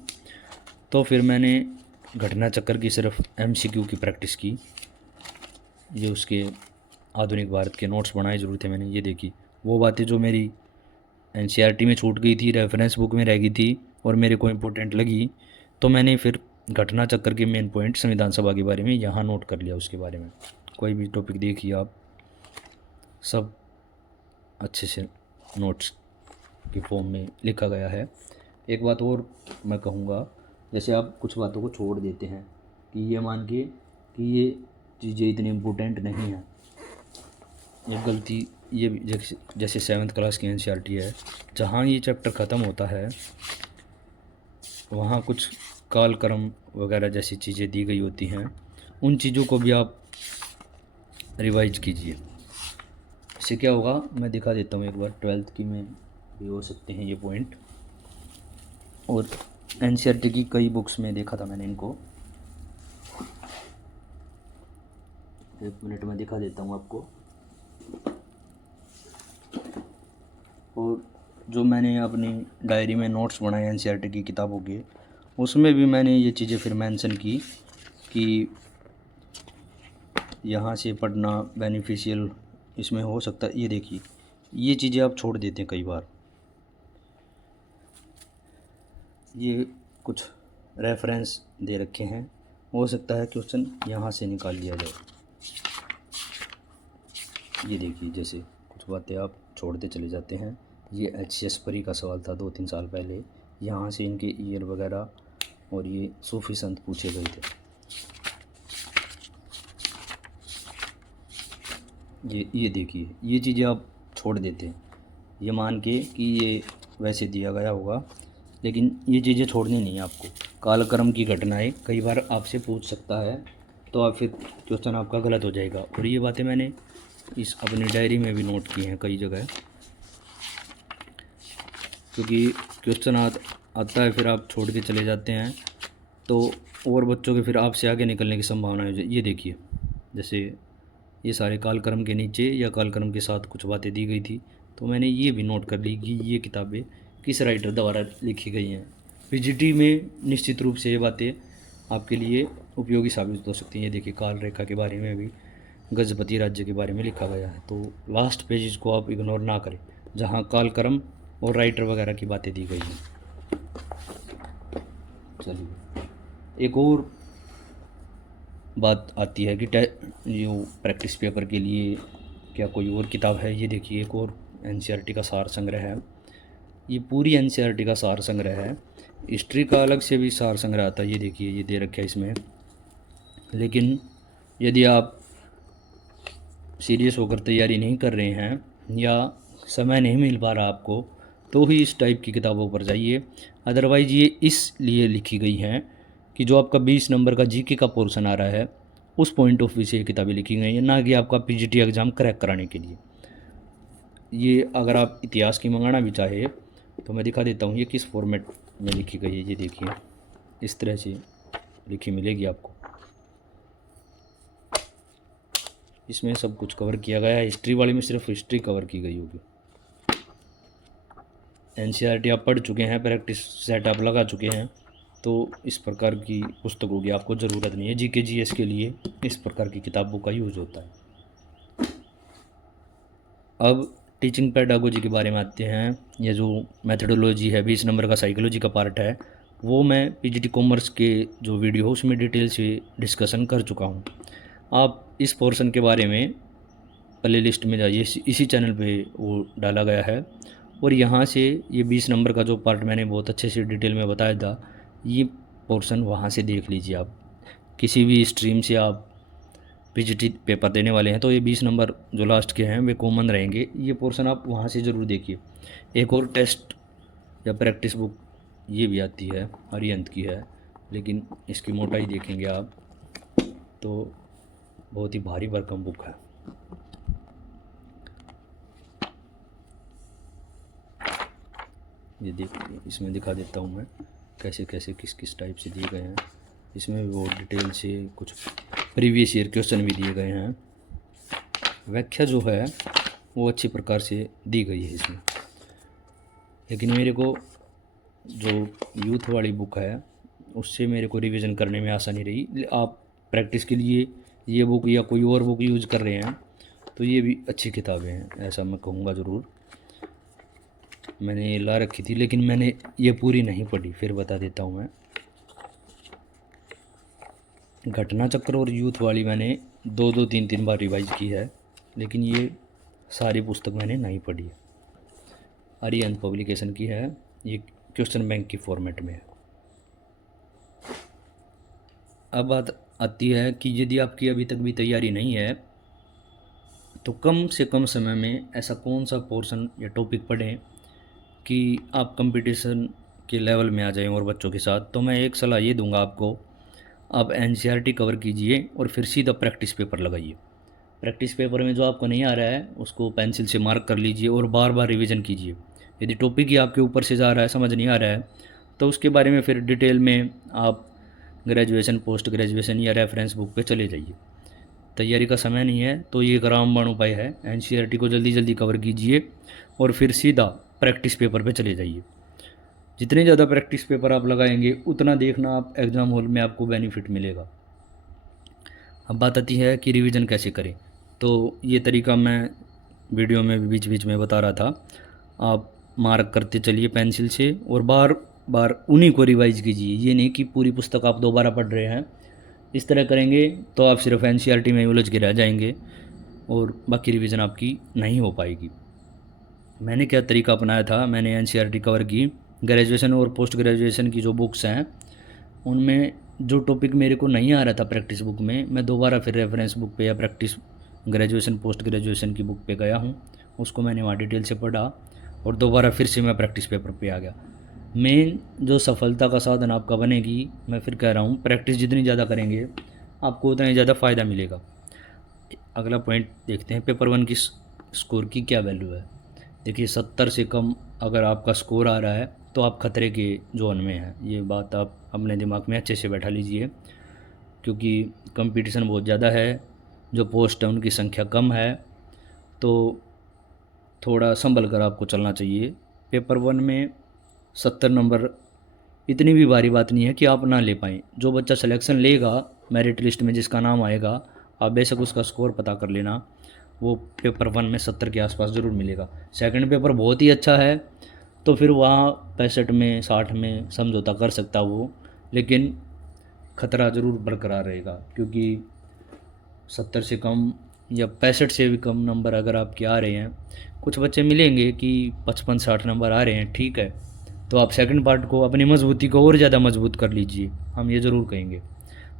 तो फिर मैंने घटना चक्र की सिर्फ MCQ की प्रैक्टिस की। ये उसके आधुनिक भारत के नोट्स बनाए ज़रूर थे मैंने। ये देखी वो बातें जो मेरी NCERT में छूट गई थी, रेफरेंस बुक में रह गई थी और मेरे को इम्पोर्टेंट लगी, तो मैंने फिर घटना चक्र के मेन पॉइंट संविधान सभा के बारे में यहाँ नोट कर लिया। उसके बारे में कोई भी टॉपिक देखिए आप, सब अच्छे से नोट्स के फॉर्म में लिखा गया है। एक बात और मैं कहूँगा, जैसे आप कुछ बातों को छोड़ देते हैं कि ये मान के कि ये चीज़ें इतनी इम्पोर्टेंट नहीं हैं, एक गलती ये भी जैसे 7th क्लास की NCERT है, जहाँ ये चैप्टर ख़त्म होता है वहाँ कुछ कालक्रम वगैरह जैसी चीज़ें दी गई होती हैं, उन चीज़ों को भी आप रिवाइज कीजिए। इससे क्या होगा मैं दिखा देता हूँ एक बार, 12th की में भी हो सकते हैं ये पॉइंट, और NCERT की कई बुक्स में देखा था मैंने इनको। एक मिनट में दिखा देता हूँ आपको। और जो मैंने अपनी डायरी में नोट्स बनाए NCERT की किताबों के, उसमें भी मैंने ये चीज़ें फिर मेंशन की कि यहाँ से पढ़ना बेनिफिशियल इसमें हो सकता है। ये देखिए ये चीज़ें आप छोड़ देते हैं कई बार। ये कुछ रेफरेंस दे रखे हैं, हो सकता है क्वेश्चन यहाँ से निकाल लिया जाए। ये देखिए जैसे कुछ बातें आप छोड़ते चले जाते हैं। ये HCS परी का सवाल था 2-3 साल पहले, यहाँ से इनके ईयर वगैरह और ये सूफी संत पूछे गए थे। ये देखिए ये चीज़ें आप छोड़ देते हैं, ये मान के कि ये वैसे दिया गया होगा, लेकिन ये चीज़ें छोड़नी नहीं है आपको। कालक्रम की घटनाएं कई बार आपसे पूछ सकता है, तो आप फिर क्वेश्चन आपका गलत हो जाएगा। और ये बातें मैंने इस अपनी डायरी में भी नोट की हैं कई जगह, क्योंकि क्वेश्चन आता है फिर आप छोड़ के चले जाते हैं तो और बच्चों के फिर आपसे आगे निकलने की संभावना है। ये देखिए जैसे ये सारे कालक्रम के नीचे या कालक्रम के साथ कुछ बातें दी गई थी, तो मैंने ये भी नोट कर ली कि ये किताबें किस राइटर द्वारा लिखी गई हैं। PGT में निश्चित रूप से ये बातें आपके लिए उपयोगी साबित हो सकती हैं। ये देखिए काल रेखा के बारे में भी, गजपति राज्य के बारे में लिखा गया है, तो लास्ट पेजेस को आप इग्नोर ना करें जहाँ कालक्रम और राइटर वगैरह की बातें दी गई हैं। चलिए एक और बात आती है कि जो प्रैक्टिस पेपर के लिए क्या कोई और किताब है। ये देखिए एक और NCERT का सार संग्रह है, ये पूरी NCERT का सार संग्रह है। हिस्ट्री का अलग से भी सार संग्रह आता है, ये देखिए ये दे रखा है इसमें। लेकिन यदि आप सीरियस होकर तैयारी नहीं कर रहे हैं या समय नहीं मिल पा रहा आपको, तो ही इस टाइप की किताबों पर जाइए। अदरवाइज़ ये इसलिए लिखी गई हैं कि जो आपका 20 नंबर का GK का पोर्शन आ रहा है उस पॉइंट ऑफ व्यू से ये किताबें लिखी गई हैं, ना कि आपका PGT एग्ज़ाम क्रैक कराने के लिए। ये अगर आप इतिहास की मंगाना भी चाहे तो मैं दिखा देता हूँ ये किस फॉर्मेट में लिखी गई है। ये देखिए इस तरह से लिखी मिलेगी आपको। इसमें सब कुछ कवर किया गया है। हिस्ट्री वाली में सिर्फ हिस्ट्री कवर की गई होगी। एनसीईआरटी आप पढ़ चुके हैं, प्रैक्टिस सेट आप लगा चुके हैं, तो इस प्रकार की पुस्तकों की आपको ज़रूरत नहीं है। जीके जीएस के लिए इस प्रकार की किताबों का यूज़ होता है। अब टीचिंग पेडागोजी के बारे में आते हैं। ये जो मेथडोलॉजी है, 20 नंबर का साइकोलॉजी का पार्ट है, वो मैं पीजीटी कॉमर्स के जो वीडियो है उसमें डिटेल से डिस्कशन कर चुका हूँ। आप इस पोर्शन के बारे में प्ले लिस्ट में जाइए, इसी चैनल पे वो डाला गया है, और यहाँ से ये 20 नंबर का जो पार्ट मैंने बहुत अच्छे से डिटेल में बताया था, ये पोर्शन वहाँ से देख लीजिए। आप किसी भी स्ट्रीम से आप पीजीटी पेपर देने वाले हैं तो ये 20 नंबर जो लास्ट के हैं वे कॉमन रहेंगे। ये पोर्शन आप वहाँ से ज़रूर देखिए। एक और टेस्ट या प्रैक्टिस बुक ये भी आती है, अरिहंत की है, लेकिन इसकी मोटाई देखेंगे आप तो बहुत ही भारी भरकम बुक है। ये देखिए, इसमें दिखा देता हूँ मैं कैसे कैसे किस किस टाइप से दिए गए हैं। इसमें वो डिटेल से कुछ प्रीवियस ईयर क्वेश्चन भी दिए गए हैं। व्याख्या जो है वो अच्छी प्रकार से दी गई है इसमें, लेकिन मेरे को जो यूथ वाली बुक है उससे मेरे को रिवीजन करने में आसानी रही। आप प्रैक्टिस के लिए ये बुक या कोई और बुक यूज़ कर रहे हैं तो ये भी अच्छी किताबें हैं, ऐसा मैं कहूँगा ज़रूर। मैंने ला रखी थी लेकिन मैंने ये पूरी नहीं पढ़ी, फिर बता देता हूँ मैं। घटना चक्र और यूथ वाली मैंने 2-3 बार रिवाइज की है, लेकिन ये सारी पुस्तक मैंने नहीं पढ़ी है। अरिहंत पब्लिकेशन की है, ये क्वेश्चन बैंक की फॉर्मेट में है। अब बात आती है कि यदि आपकी अभी तक भी तैयारी नहीं है तो कम से कम समय में ऐसा कौन सा पोर्शन या टॉपिक पढ़ें कि आप कंपटीशन के लेवल में आ जाएं और बच्चों के साथ। तो मैं एक सलाह ये दूंगा आपको, आप एनसीईआरटी कवर कीजिए और फिर सीधा प्रैक्टिस पेपर लगाइए। प्रैक्टिस पेपर में जो आपको नहीं आ रहा है उसको पेंसिल से मार्क कर लीजिए और बार बार रिवीजन कीजिए। यदि टॉपिक ही आपके ऊपर से जा रहा है, समझ नहीं आ रहा है, तो उसके बारे में फिर डिटेल में आप ग्रेजुएशन, पोस्ट ग्रेजुएशन या रेफरेंस बुक पे चले जाइए। तैयारी का समय नहीं है तो ये एक रामबाण उपाय है, एनसीईआरटी को जल्दी जल्दी कवर कीजिए और फिर सीधा प्रैक्टिस पेपर पे चले जाइए। जितने ज़्यादा प्रैक्टिस पेपर आप लगाएंगे उतना देखना आप एग्ज़ाम हॉल में आपको बेनिफिट मिलेगा। अब बात आती है कि रिवीजन कैसे करें, तो ये तरीका मैं वीडियो में बीच बीच में बता रहा था। आप मार्क करते चलिए पेंसिल से और बार बार उन्हीं को रिवाइज कीजिए। ये नहीं कि पूरी पुस्तक आप दोबारा पढ़ रहे हैं। इस तरह करेंगे तो आप सिर्फ एनसीईआरटी में उलझ के रह जाएंगे और बाकी रिवीजन आपकी नहीं हो पाएगी। मैंने क्या तरीका अपनाया था, मैंने एनसीईआरटी कवर की, ग्रेजुएशन और पोस्ट ग्रेजुएशन की जो बुक्स हैं उनमें जो टॉपिक मेरे को नहीं आ रहा था प्रैक्टिस बुक में, मैं दोबारा फिर रेफरेंस बुक पे या प्रैक्टिस ग्रेजुएशन पोस्ट ग्रेजुएशन की बुक पे गया हूँ, उसको मैंने वहाँ डिटेल से पढ़ा और दोबारा फिर से मैं प्रैक्टिस पेपर पे आ गया। मेन जो सफलता का साधन आपका बनेगी, मैं फिर कह रहा हूँ, प्रैक्टिस जितनी ज़्यादा करेंगे आपको उतना ही ज़्यादा फ़ायदा मिलेगा। अगला पॉइंट देखते हैं, पेपर 1 की स्कोर की क्या वैल्यू है। देखिए 70 से कम अगर आपका स्कोर आ रहा है तो आप खतरे के जोन में हैं। ये बात आप अपने दिमाग में अच्छे से बैठा लीजिए, क्योंकि कंपटीशन बहुत ज़्यादा है, जो पोस्ट है उनकी संख्या कम है, तो थोड़ा संभल कर आपको चलना चाहिए। पेपर 1 में 70 नंबर इतनी भी भारी बात नहीं है कि आप ना ले पाएँ। जो बच्चा सिलेक्शन लेगा मेरिट लिस्ट में, जिसका नाम आएगा, आप बेशक उसका स्कोर पता कर लेना, वो पेपर 1 में 70 के आसपास ज़रूर मिलेगा। सेकंड पेपर बहुत ही अच्छा है तो फिर वहाँ 65 में 60 में समझौता कर सकता वो, लेकिन ख़तरा ज़रूर बरकरार रहेगा, क्योंकि 70 से कम या 65 से भी कम नंबर अगर आपके आ रहे हैं, कुछ बच्चे मिलेंगे कि 55-60 नंबर आ रहे हैं, ठीक है, तो आप सेकंड पार्ट को, अपनी मजबूती को और ज़्यादा मजबूत कर लीजिए। हम ये ज़रूर कहेंगे,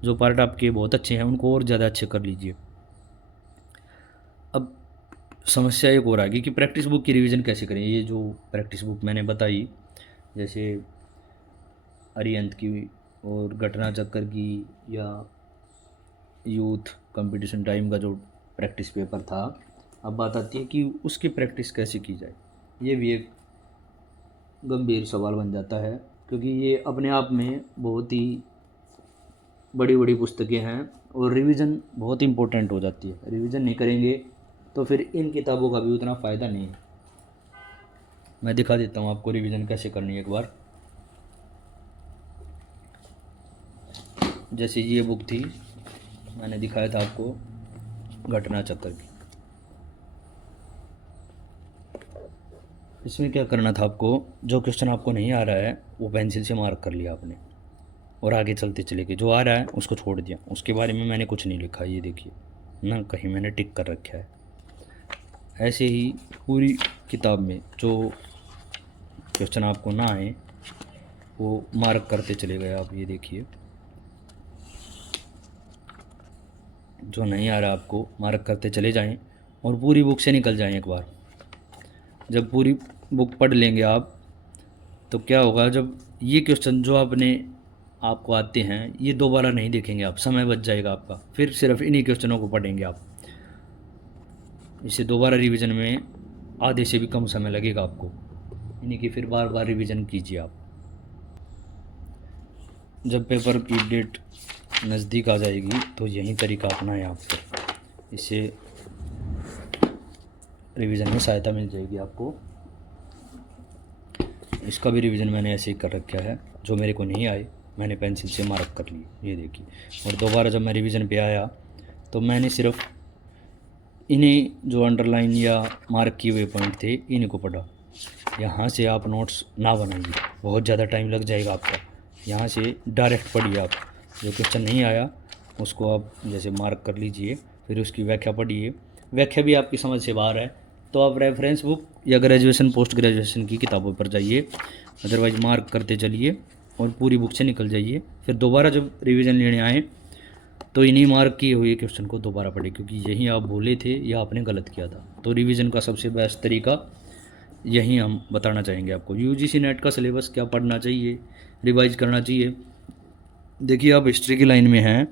जो पार्ट आपके बहुत अच्छे हैं उनको और ज़्यादा अच्छे कर लीजिए। अब समस्या एक और आ गई कि प्रैक्टिस बुक की रिवीजन कैसे करें। ये जो प्रैक्टिस बुक मैंने बताई, जैसे अरिहंत की और घटना चक्कर की या यूथ कंपटीशन टाइम का जो प्रैक्टिस पेपर था, अब बात आती है कि उसकी प्रैक्टिस कैसे की जाए। ये भी एक गंभीर सवाल बन जाता है, क्योंकि ये अपने आप में बहुत ही बड़ी बड़ी पुस्तकें हैं और रिवीजन बहुत इंपॉर्टेंट हो जाती है। रिवीजन नहीं करेंगे तो फिर इन किताबों का भी उतना फ़ायदा नहीं है। मैं दिखा देता हूँ आपको रिवीजन कैसे करनी है एक बार। जैसे ये बुक थी, मैंने दिखाया था आपको घटना चक्र की। इसमें क्या करना था आपको, जो क्वेश्चन आपको नहीं आ रहा है वो पेंसिल से मार्क कर लिया आपने और आगे चलते चले गए। जो आ रहा है उसको छोड़ दिया, उसके बारे में मैंने कुछ नहीं लिखा, ये देखिए ना, कहीं मैंने टिक कर रखा है। ऐसे ही पूरी किताब में जो क्वेश्चन आपको ना आए वो मार्क करते चले गए आप। ये देखिए जो नहीं आ रहा आपको मार्क करते चले जाएं और पूरी बुक से निकल जाएं एक बार। जब पूरी बुक पढ़ लेंगे आप तो क्या होगा, जब ये क्वेश्चन जो आपको आते हैं ये दोबारा नहीं देखेंगे आप, समय बच जाएगा आपका। फिर सिर्फ इन्हीं क्वेश्चनों को पढ़ेंगे आप। इसे दोबारा रिवीजन में आधे से भी कम समय लगेगा आपको। इन्हीं की फिर बार बार रिवीजन कीजिए आप। जब पेपर की डेट नज़दीक आ जाएगी तो यही तरीका अपनाएं आप, इससे रिवीजन में सहायता मिल जाएगी आपको। इसका भी रिवीजन मैंने ऐसे ही कर रखा है, जो मेरे को नहीं आए मैंने पेंसिल से मार्क कर लिए, ये देखिए। और दोबारा जब मैं रिवीजन पे आया तो मैंने सिर्फ इन्हें जो अंडरलाइन या मार्क किए हुए पॉइंट थे इन्हीं को पढ़ा। यहाँ से आप नोट्स ना बनाइए, बहुत ज़्यादा टाइम लग जाएगा आपका। यहाँ से डायरेक्ट पढ़िए आप, जो क्वेश्चन नहीं आया उसको आप जैसे मार्क कर लीजिए, फिर उसकी व्याख्या पढ़िए। व्याख्या भी आपकी समझ से बाहर है तो आप रेफरेंस बुक या ग्रेजुएशन पोस्ट ग्रेजुएशन की किताबों पर जाइए, अदरवाइज़ मार्क करते चलिए और पूरी बुक से निकल जाइए। फिर दोबारा जब रिवीजन लेने आएँ तो इन्हीं मार्क किए हुए क्वेश्चन को दोबारा पढ़ें, क्योंकि यही आप भूले थे या आपने गलत किया था। तो रिवीजन का सबसे बेस्ट तरीका यही हम बताना चाहेंगे आपको। यूजीसी नेट का सिलेबस क्या पढ़ना चाहिए, रिवाइज करना चाहिए। देखिए आप हिस्ट्री की लाइन में हैं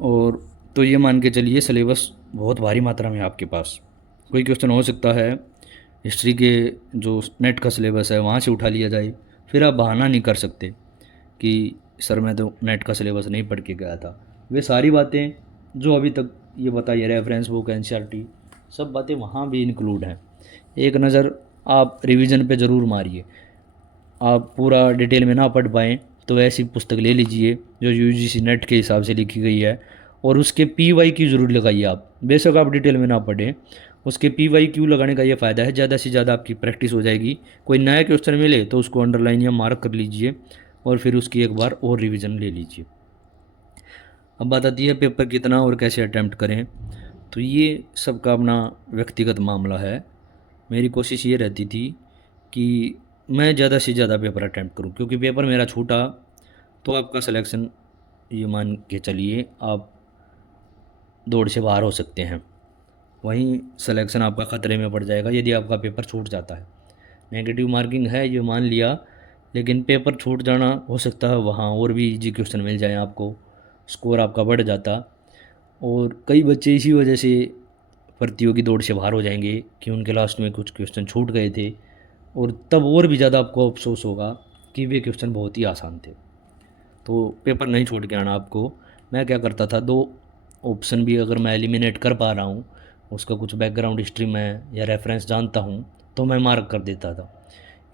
और तो ये मान के चलिए सिलेबस बहुत भारी मात्रा में आपके पास। कोई क्वेश्चन हो सकता है हिस्ट्री के जो नेट का सिलेबस है वहाँ से उठा लिया जाए, फिर आप बहाना नहीं कर सकते कि सर मैं तो नेट का सिलेबस नहीं पढ़ के गया था। वे सारी बातें जो अभी तक ये बताइए, रेफरेंस बुक, एनसीईआरटी, सब बातें वहाँ भी इंक्लूड हैं। एक नज़र आप रिवीजन पे ज़रूर मारिए। आप पूरा डिटेल में ना पढ़ पाएँ तो ऐसी पुस्तक ले लीजिए जो यूजीसी नेट के हिसाब से लिखी गई है और उसके PYQ ज़रूर लगाइए आप। बेशक आप डिटेल में ना पढ़ें, उसके PYQ लगाने का ये फ़ायदा है, ज़्यादा से ज़्यादा आपकी प्रैक्टिस हो जाएगी। कोई नया क्वेश्चन मिले तो उसको अंडरलाइन या मार्क कर लीजिए और फिर उसकी एक बार और रिवीजन ले लीजिए। अब बात आती है पेपर कितना और कैसे अटैम्प्ट करें, तो ये सबका अपना व्यक्तिगत मामला है। मेरी कोशिश ये रहती थी कि मैं ज़्यादा से ज़्यादा पेपर अटैम्प्ट करूं, क्योंकि पेपर मेरा छूटा तो आपका सिलेक्शन ये मान के चलिए आप दौड़ से बाहर हो सकते हैं। वहीं सिलेक्शन आपका ख़तरे में पड़ जाएगा यदि आपका पेपर छूट जाता है। नेगेटिव मार्किंग है ये मान लिया, लेकिन पेपर छूट जाना हो सकता है वहाँ और भी इजी क्वेश्चन मिल जाए आपको, स्कोर आपका बढ़ जाता। और कई बच्चे इसी वजह से प्रतियोगी दौड़ से बाहर हो जाएंगे कि उनके लास्ट में कुछ क्वेश्चन छूट गए थे, और तब और भी ज़्यादा आपको अफसोस होगा कि वे क्वेश्चन बहुत ही आसान थे। तो पेपर नहीं छोड़ के आना आपको। मैं क्या करता था, दो ऑप्शन भी अगर मैं एलिमिनेट कर पा रहा हूँ, उसका कुछ बैकग्राउंड हिस्ट्री में या रेफरेंस जानता हूँ तो मैं मार्क कर देता था।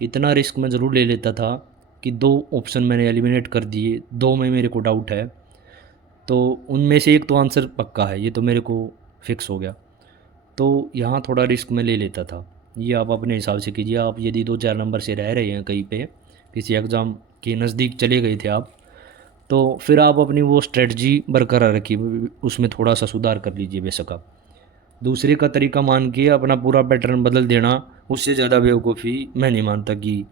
इतना रिस्क मैं ज़रूर ले लेता था कि दो ऑप्शन मैंने एलिमिनेट कर दिए, दो में मेरे को डाउट है तो उनमें से एक तो आंसर पक्का है, ये तो मेरे को फिक्स हो गया। तो यहाँ थोड़ा रिस्क मैं ले लेता था। ये आप अपने हिसाब से कीजिए। आप यदि 2-4 नंबर से रह रहे हैं कहीं पे, किसी एग्ज़ाम के नज़दीक चले गए थे आप, तो फिर आप अपनी वो स्ट्रेटजी बरकरार रखिए, उसमें थोड़ा सा सुधार कर लीजिए बेशक आप। दूसरे का तरीका मान के अपना पूरा पैटर्न बदल देना, उससे ज़्यादा बेवकूफ़ी मैं नहीं मानता कि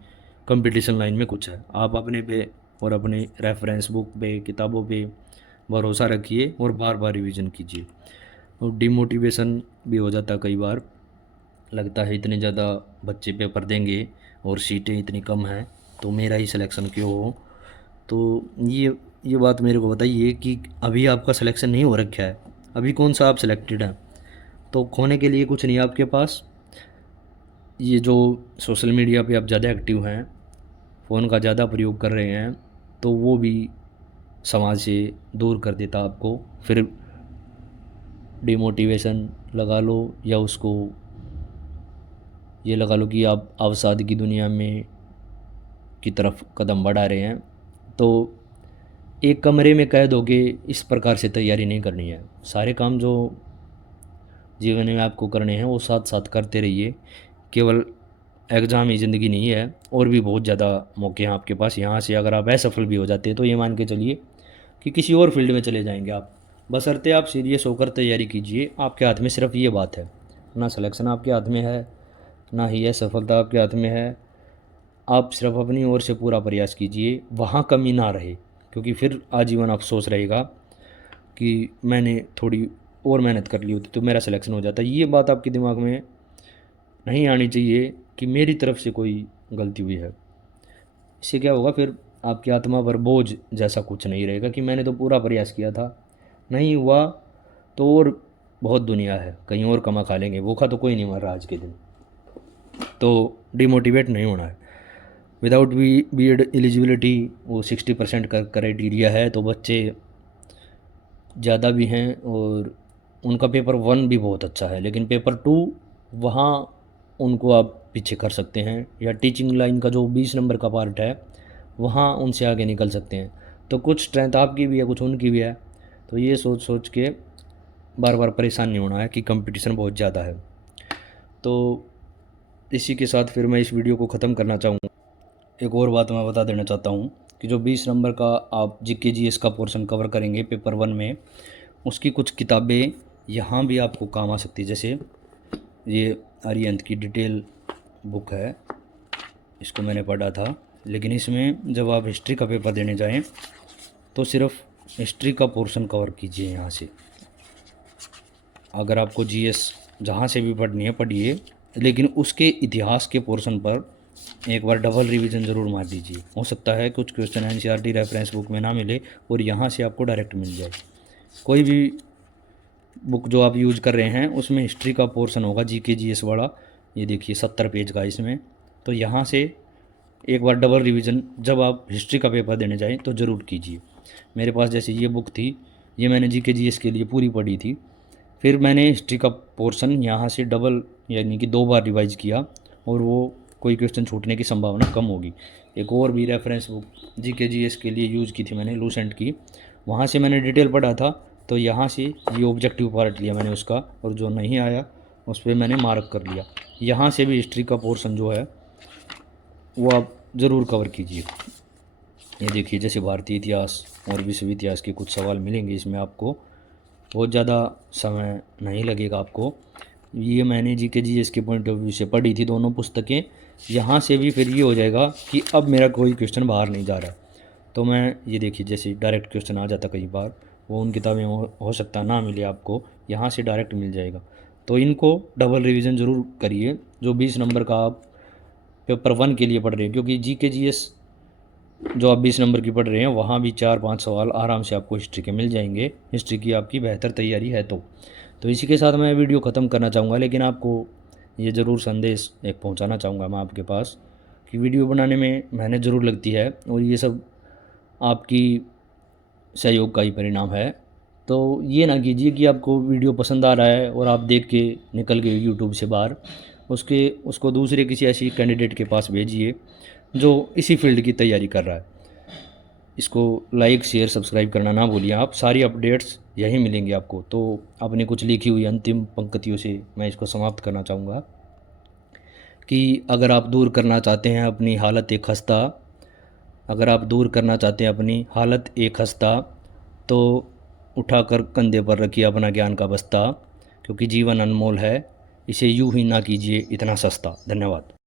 कंपटीशन लाइन में कुछ है। आप अपने पे और अपने रेफरेंस बुक पे, किताबों पे भरोसा रखिए और बार बार रिवीजन कीजिए। और डिमोटिवेशन भी हो जाता कई बार, लगता है इतने ज़्यादा बच्चे पेपर देंगे और सीटें इतनी कम हैं तो मेरा ही सिलेक्शन क्यों हो। तो ये बात मेरे को बताइए कि अभी आपका सिलेक्शन नहीं हो रखा है, अभी कौन सा आप सिलेक्टेड हैं, तो खोने के लिए कुछ नहीं है आपके पास। ये जो सोशल मीडिया पे आप ज़्यादा एक्टिव हैं, फ़ोन का ज़्यादा प्रयोग कर रहे हैं, तो वो भी समाज से दूर कर देता आपको। फिर डिमोटिवेशन लगा लो या उसको ये लगा लो कि आप अवसाद की दुनिया में की तरफ कदम बढ़ा रहे हैं। तो एक कमरे में कैद होके इस प्रकार से तैयारी नहीं करनी है। सारे काम जो जीवन में आपको करने हैं वो साथ साथ करते रहिए। केवल एग्ज़ाम ही ज़िंदगी नहीं है, और भी बहुत ज़्यादा मौके हैं आपके पास। यहाँ से अगर आप असफल भी हो जाते हैं तो ये मान के चलिए कि किसी और फील्ड में चले जाएंगे आप। बशर्ते आप सीरियस होकर तैयारी कीजिए। आपके हाथ में सिर्फ ये बात है, ना सिलेक्शन आपके हाथ में है, ना ही यह सफलता आपके हाथ में है। आप सिर्फ अपनी ओर से पूरा प्रयास कीजिए, वहाँ कमी ना रहे, क्योंकि फिर आजीवन अफसोस रहेगा कि मैंने थोड़ी और मेहनत कर ली होती तो मेरा सिलेक्शन हो जाता। ये बात आपके दिमाग में नहीं आनी चाहिए कि मेरी तरफ से कोई गलती हुई है। इससे क्या होगा, फिर आपकी आत्मा पर बोझ जैसा कुछ नहीं रहेगा कि मैंने तो पूरा प्रयास किया था, नहीं हुआ तो और बहुत दुनिया है, कहीं और कमा खा लेंगे, भूखा तो कोई नहीं मर रहा आज के दिन। तो डिमोटिवेट नहीं होना है। विदाउट बी एड एलिजिबिलिटी वो 60% का क्राइटेरिया है, तो बच्चे ज़्यादा भी हैं और उनका पेपर 1 भी बहुत अच्छा है, लेकिन पेपर 2 वहाँ उनको आप पीछे कर सकते हैं, या टीचिंग लाइन का जो 20 नंबर का पार्ट है वहाँ उनसे आगे निकल सकते हैं। तो कुछ स्ट्रेंथ आपकी भी है, कुछ उनकी भी है। तो ये सोच सोच के बार बार परेशान नहीं होना है कि कंपटीशन बहुत ज़्यादा है। तो इसी के साथ फिर मैं इस वीडियो को ख़त्म करना चाहूँगा। एक और बात मैं बता देना चाहता हूँ कि जो 20 नंबर का आप जीके जीएस का पोर्शन कवर करेंगे पेपर 1 में, उसकी कुछ किताबें यहाँ भी आपको काम आ सकती है। जैसे ये आर्यंत की डिटेल बुक है, इसको मैंने पढ़ा था, लेकिन इसमें जब आप हिस्ट्री का पेपर देने जाएं तो सिर्फ हिस्ट्री का पोर्शन कवर कीजिए यहाँ से। अगर आपको जीएस जहाँ से भी पढ़नी है पढ़िए, लेकिन उसके इतिहास के पोर्शन पर एक बार डबल रिवीजन ज़रूर मार दीजिए। हो सकता है कुछ क्वेश्चन एनसीईआरटी रेफरेंस बुक में ना मिले और यहाँ से आपको डायरेक्ट मिल जाए। कोई भी बुक जो आप यूज़ कर रहे हैं उसमें हिस्ट्री का पोर्शन होगा जीके जीएस वाला। ये देखिए 70 पेज का इसमें। तो यहाँ से एक बार डबल रिवीजन जब आप हिस्ट्री का पेपर देने जाएँ तो ज़रूर कीजिए। मेरे पास जैसे ये बुक थी, ये मैंने जीके जीएस के लिए पूरी पढ़ी थी। फिर मैंने हिस्ट्री का पोर्शन यहाँ से डबल यानी कि 2 बार रिवाइज़ किया, और वो कोई क्वेश्चन छूटने की संभावना कम होगी। एक और भी रेफरेंस बुक जीके जीएस के लिए यूज़ की थी मैंने, लूसेंट की, वहाँ से मैंने डिटेल पढ़ा था। तो यहाँ से ये ऑब्जेक्टिव पार्ट लिया मैंने उसका, और जो नहीं आया उस पर मैंने मार्क कर लिया। यहाँ से भी हिस्ट्री का पोर्शन जो है वो आप ज़रूर कवर कीजिए। ये देखिए जैसे भारतीय इतिहास और विश्व इतिहास के कुछ सवाल मिलेंगे इसमें, आपको बहुत ज़्यादा समय नहीं लगेगा आपको। ये मैंने जीके जीएस के पॉइंट ऑफ व्यू से पढ़ी थी दोनों पुस्तकें। यहाँ से भी फिर ये हो जाएगा कि अब मेरा कोई क्वेश्चन बाहर नहीं जा रहा है। तो मैं ये देखिए जैसे डायरेक्ट क्वेश्चन आ जाता कई बार, वो उन किताबें हो सकता ना मिले आपको, यहाँ से डायरेक्ट मिल जाएगा। तो इनको डबल रिवीजन ज़रूर करिए जो 20 नंबर का आप पेपर 1 के लिए पढ़ रहे हैं, क्योंकि जीके जीएस जो आप 20 नंबर की पढ़ रहे हैं वहाँ भी 4-5 सवाल आराम से आपको हिस्ट्री के मिल जाएंगे। हिस्ट्री की आपकी बेहतर तैयारी है तो इसी के साथ मैं वीडियो ख़त्म करना चाहूँगा, लेकिन आपको ये ज़रूर संदेश एक पहुँचाना चाहूँगा मैं आपके पास कि वीडियो बनाने में मेहनत ज़रूर लगती है, और ये सब आपकी सहयोग का ही परिणाम है। तो ये ना कीजिए कि आपको वीडियो पसंद आ रहा है और आप देख के निकल गए यूट्यूब से बाहर, उसको दूसरे किसी ऐसी कैंडिडेट के पास भेजिए जो इसी फील्ड की तैयारी कर रहा है। इसको लाइक शेयर सब्सक्राइब करना ना भूलिए आप, सारी अपडेट्स यहीं मिलेंगी आपको। तो अपनी कुछ लिखी हुई अंतिम पंक्तियों से मैं इसको समाप्त करना चाहूँगा कि अगर आप दूर करना चाहते हैं अपनी हालत एक खस्ता, अगर आप दूर करना चाहते हैं अपनी हालत एक खस्ता, तो उठाकर कंधे पर रखिए अपना ज्ञान का बस्ता, क्योंकि जीवन अनमोल है, इसे यूं ही ना कीजिए इतना सस्ता। धन्यवाद।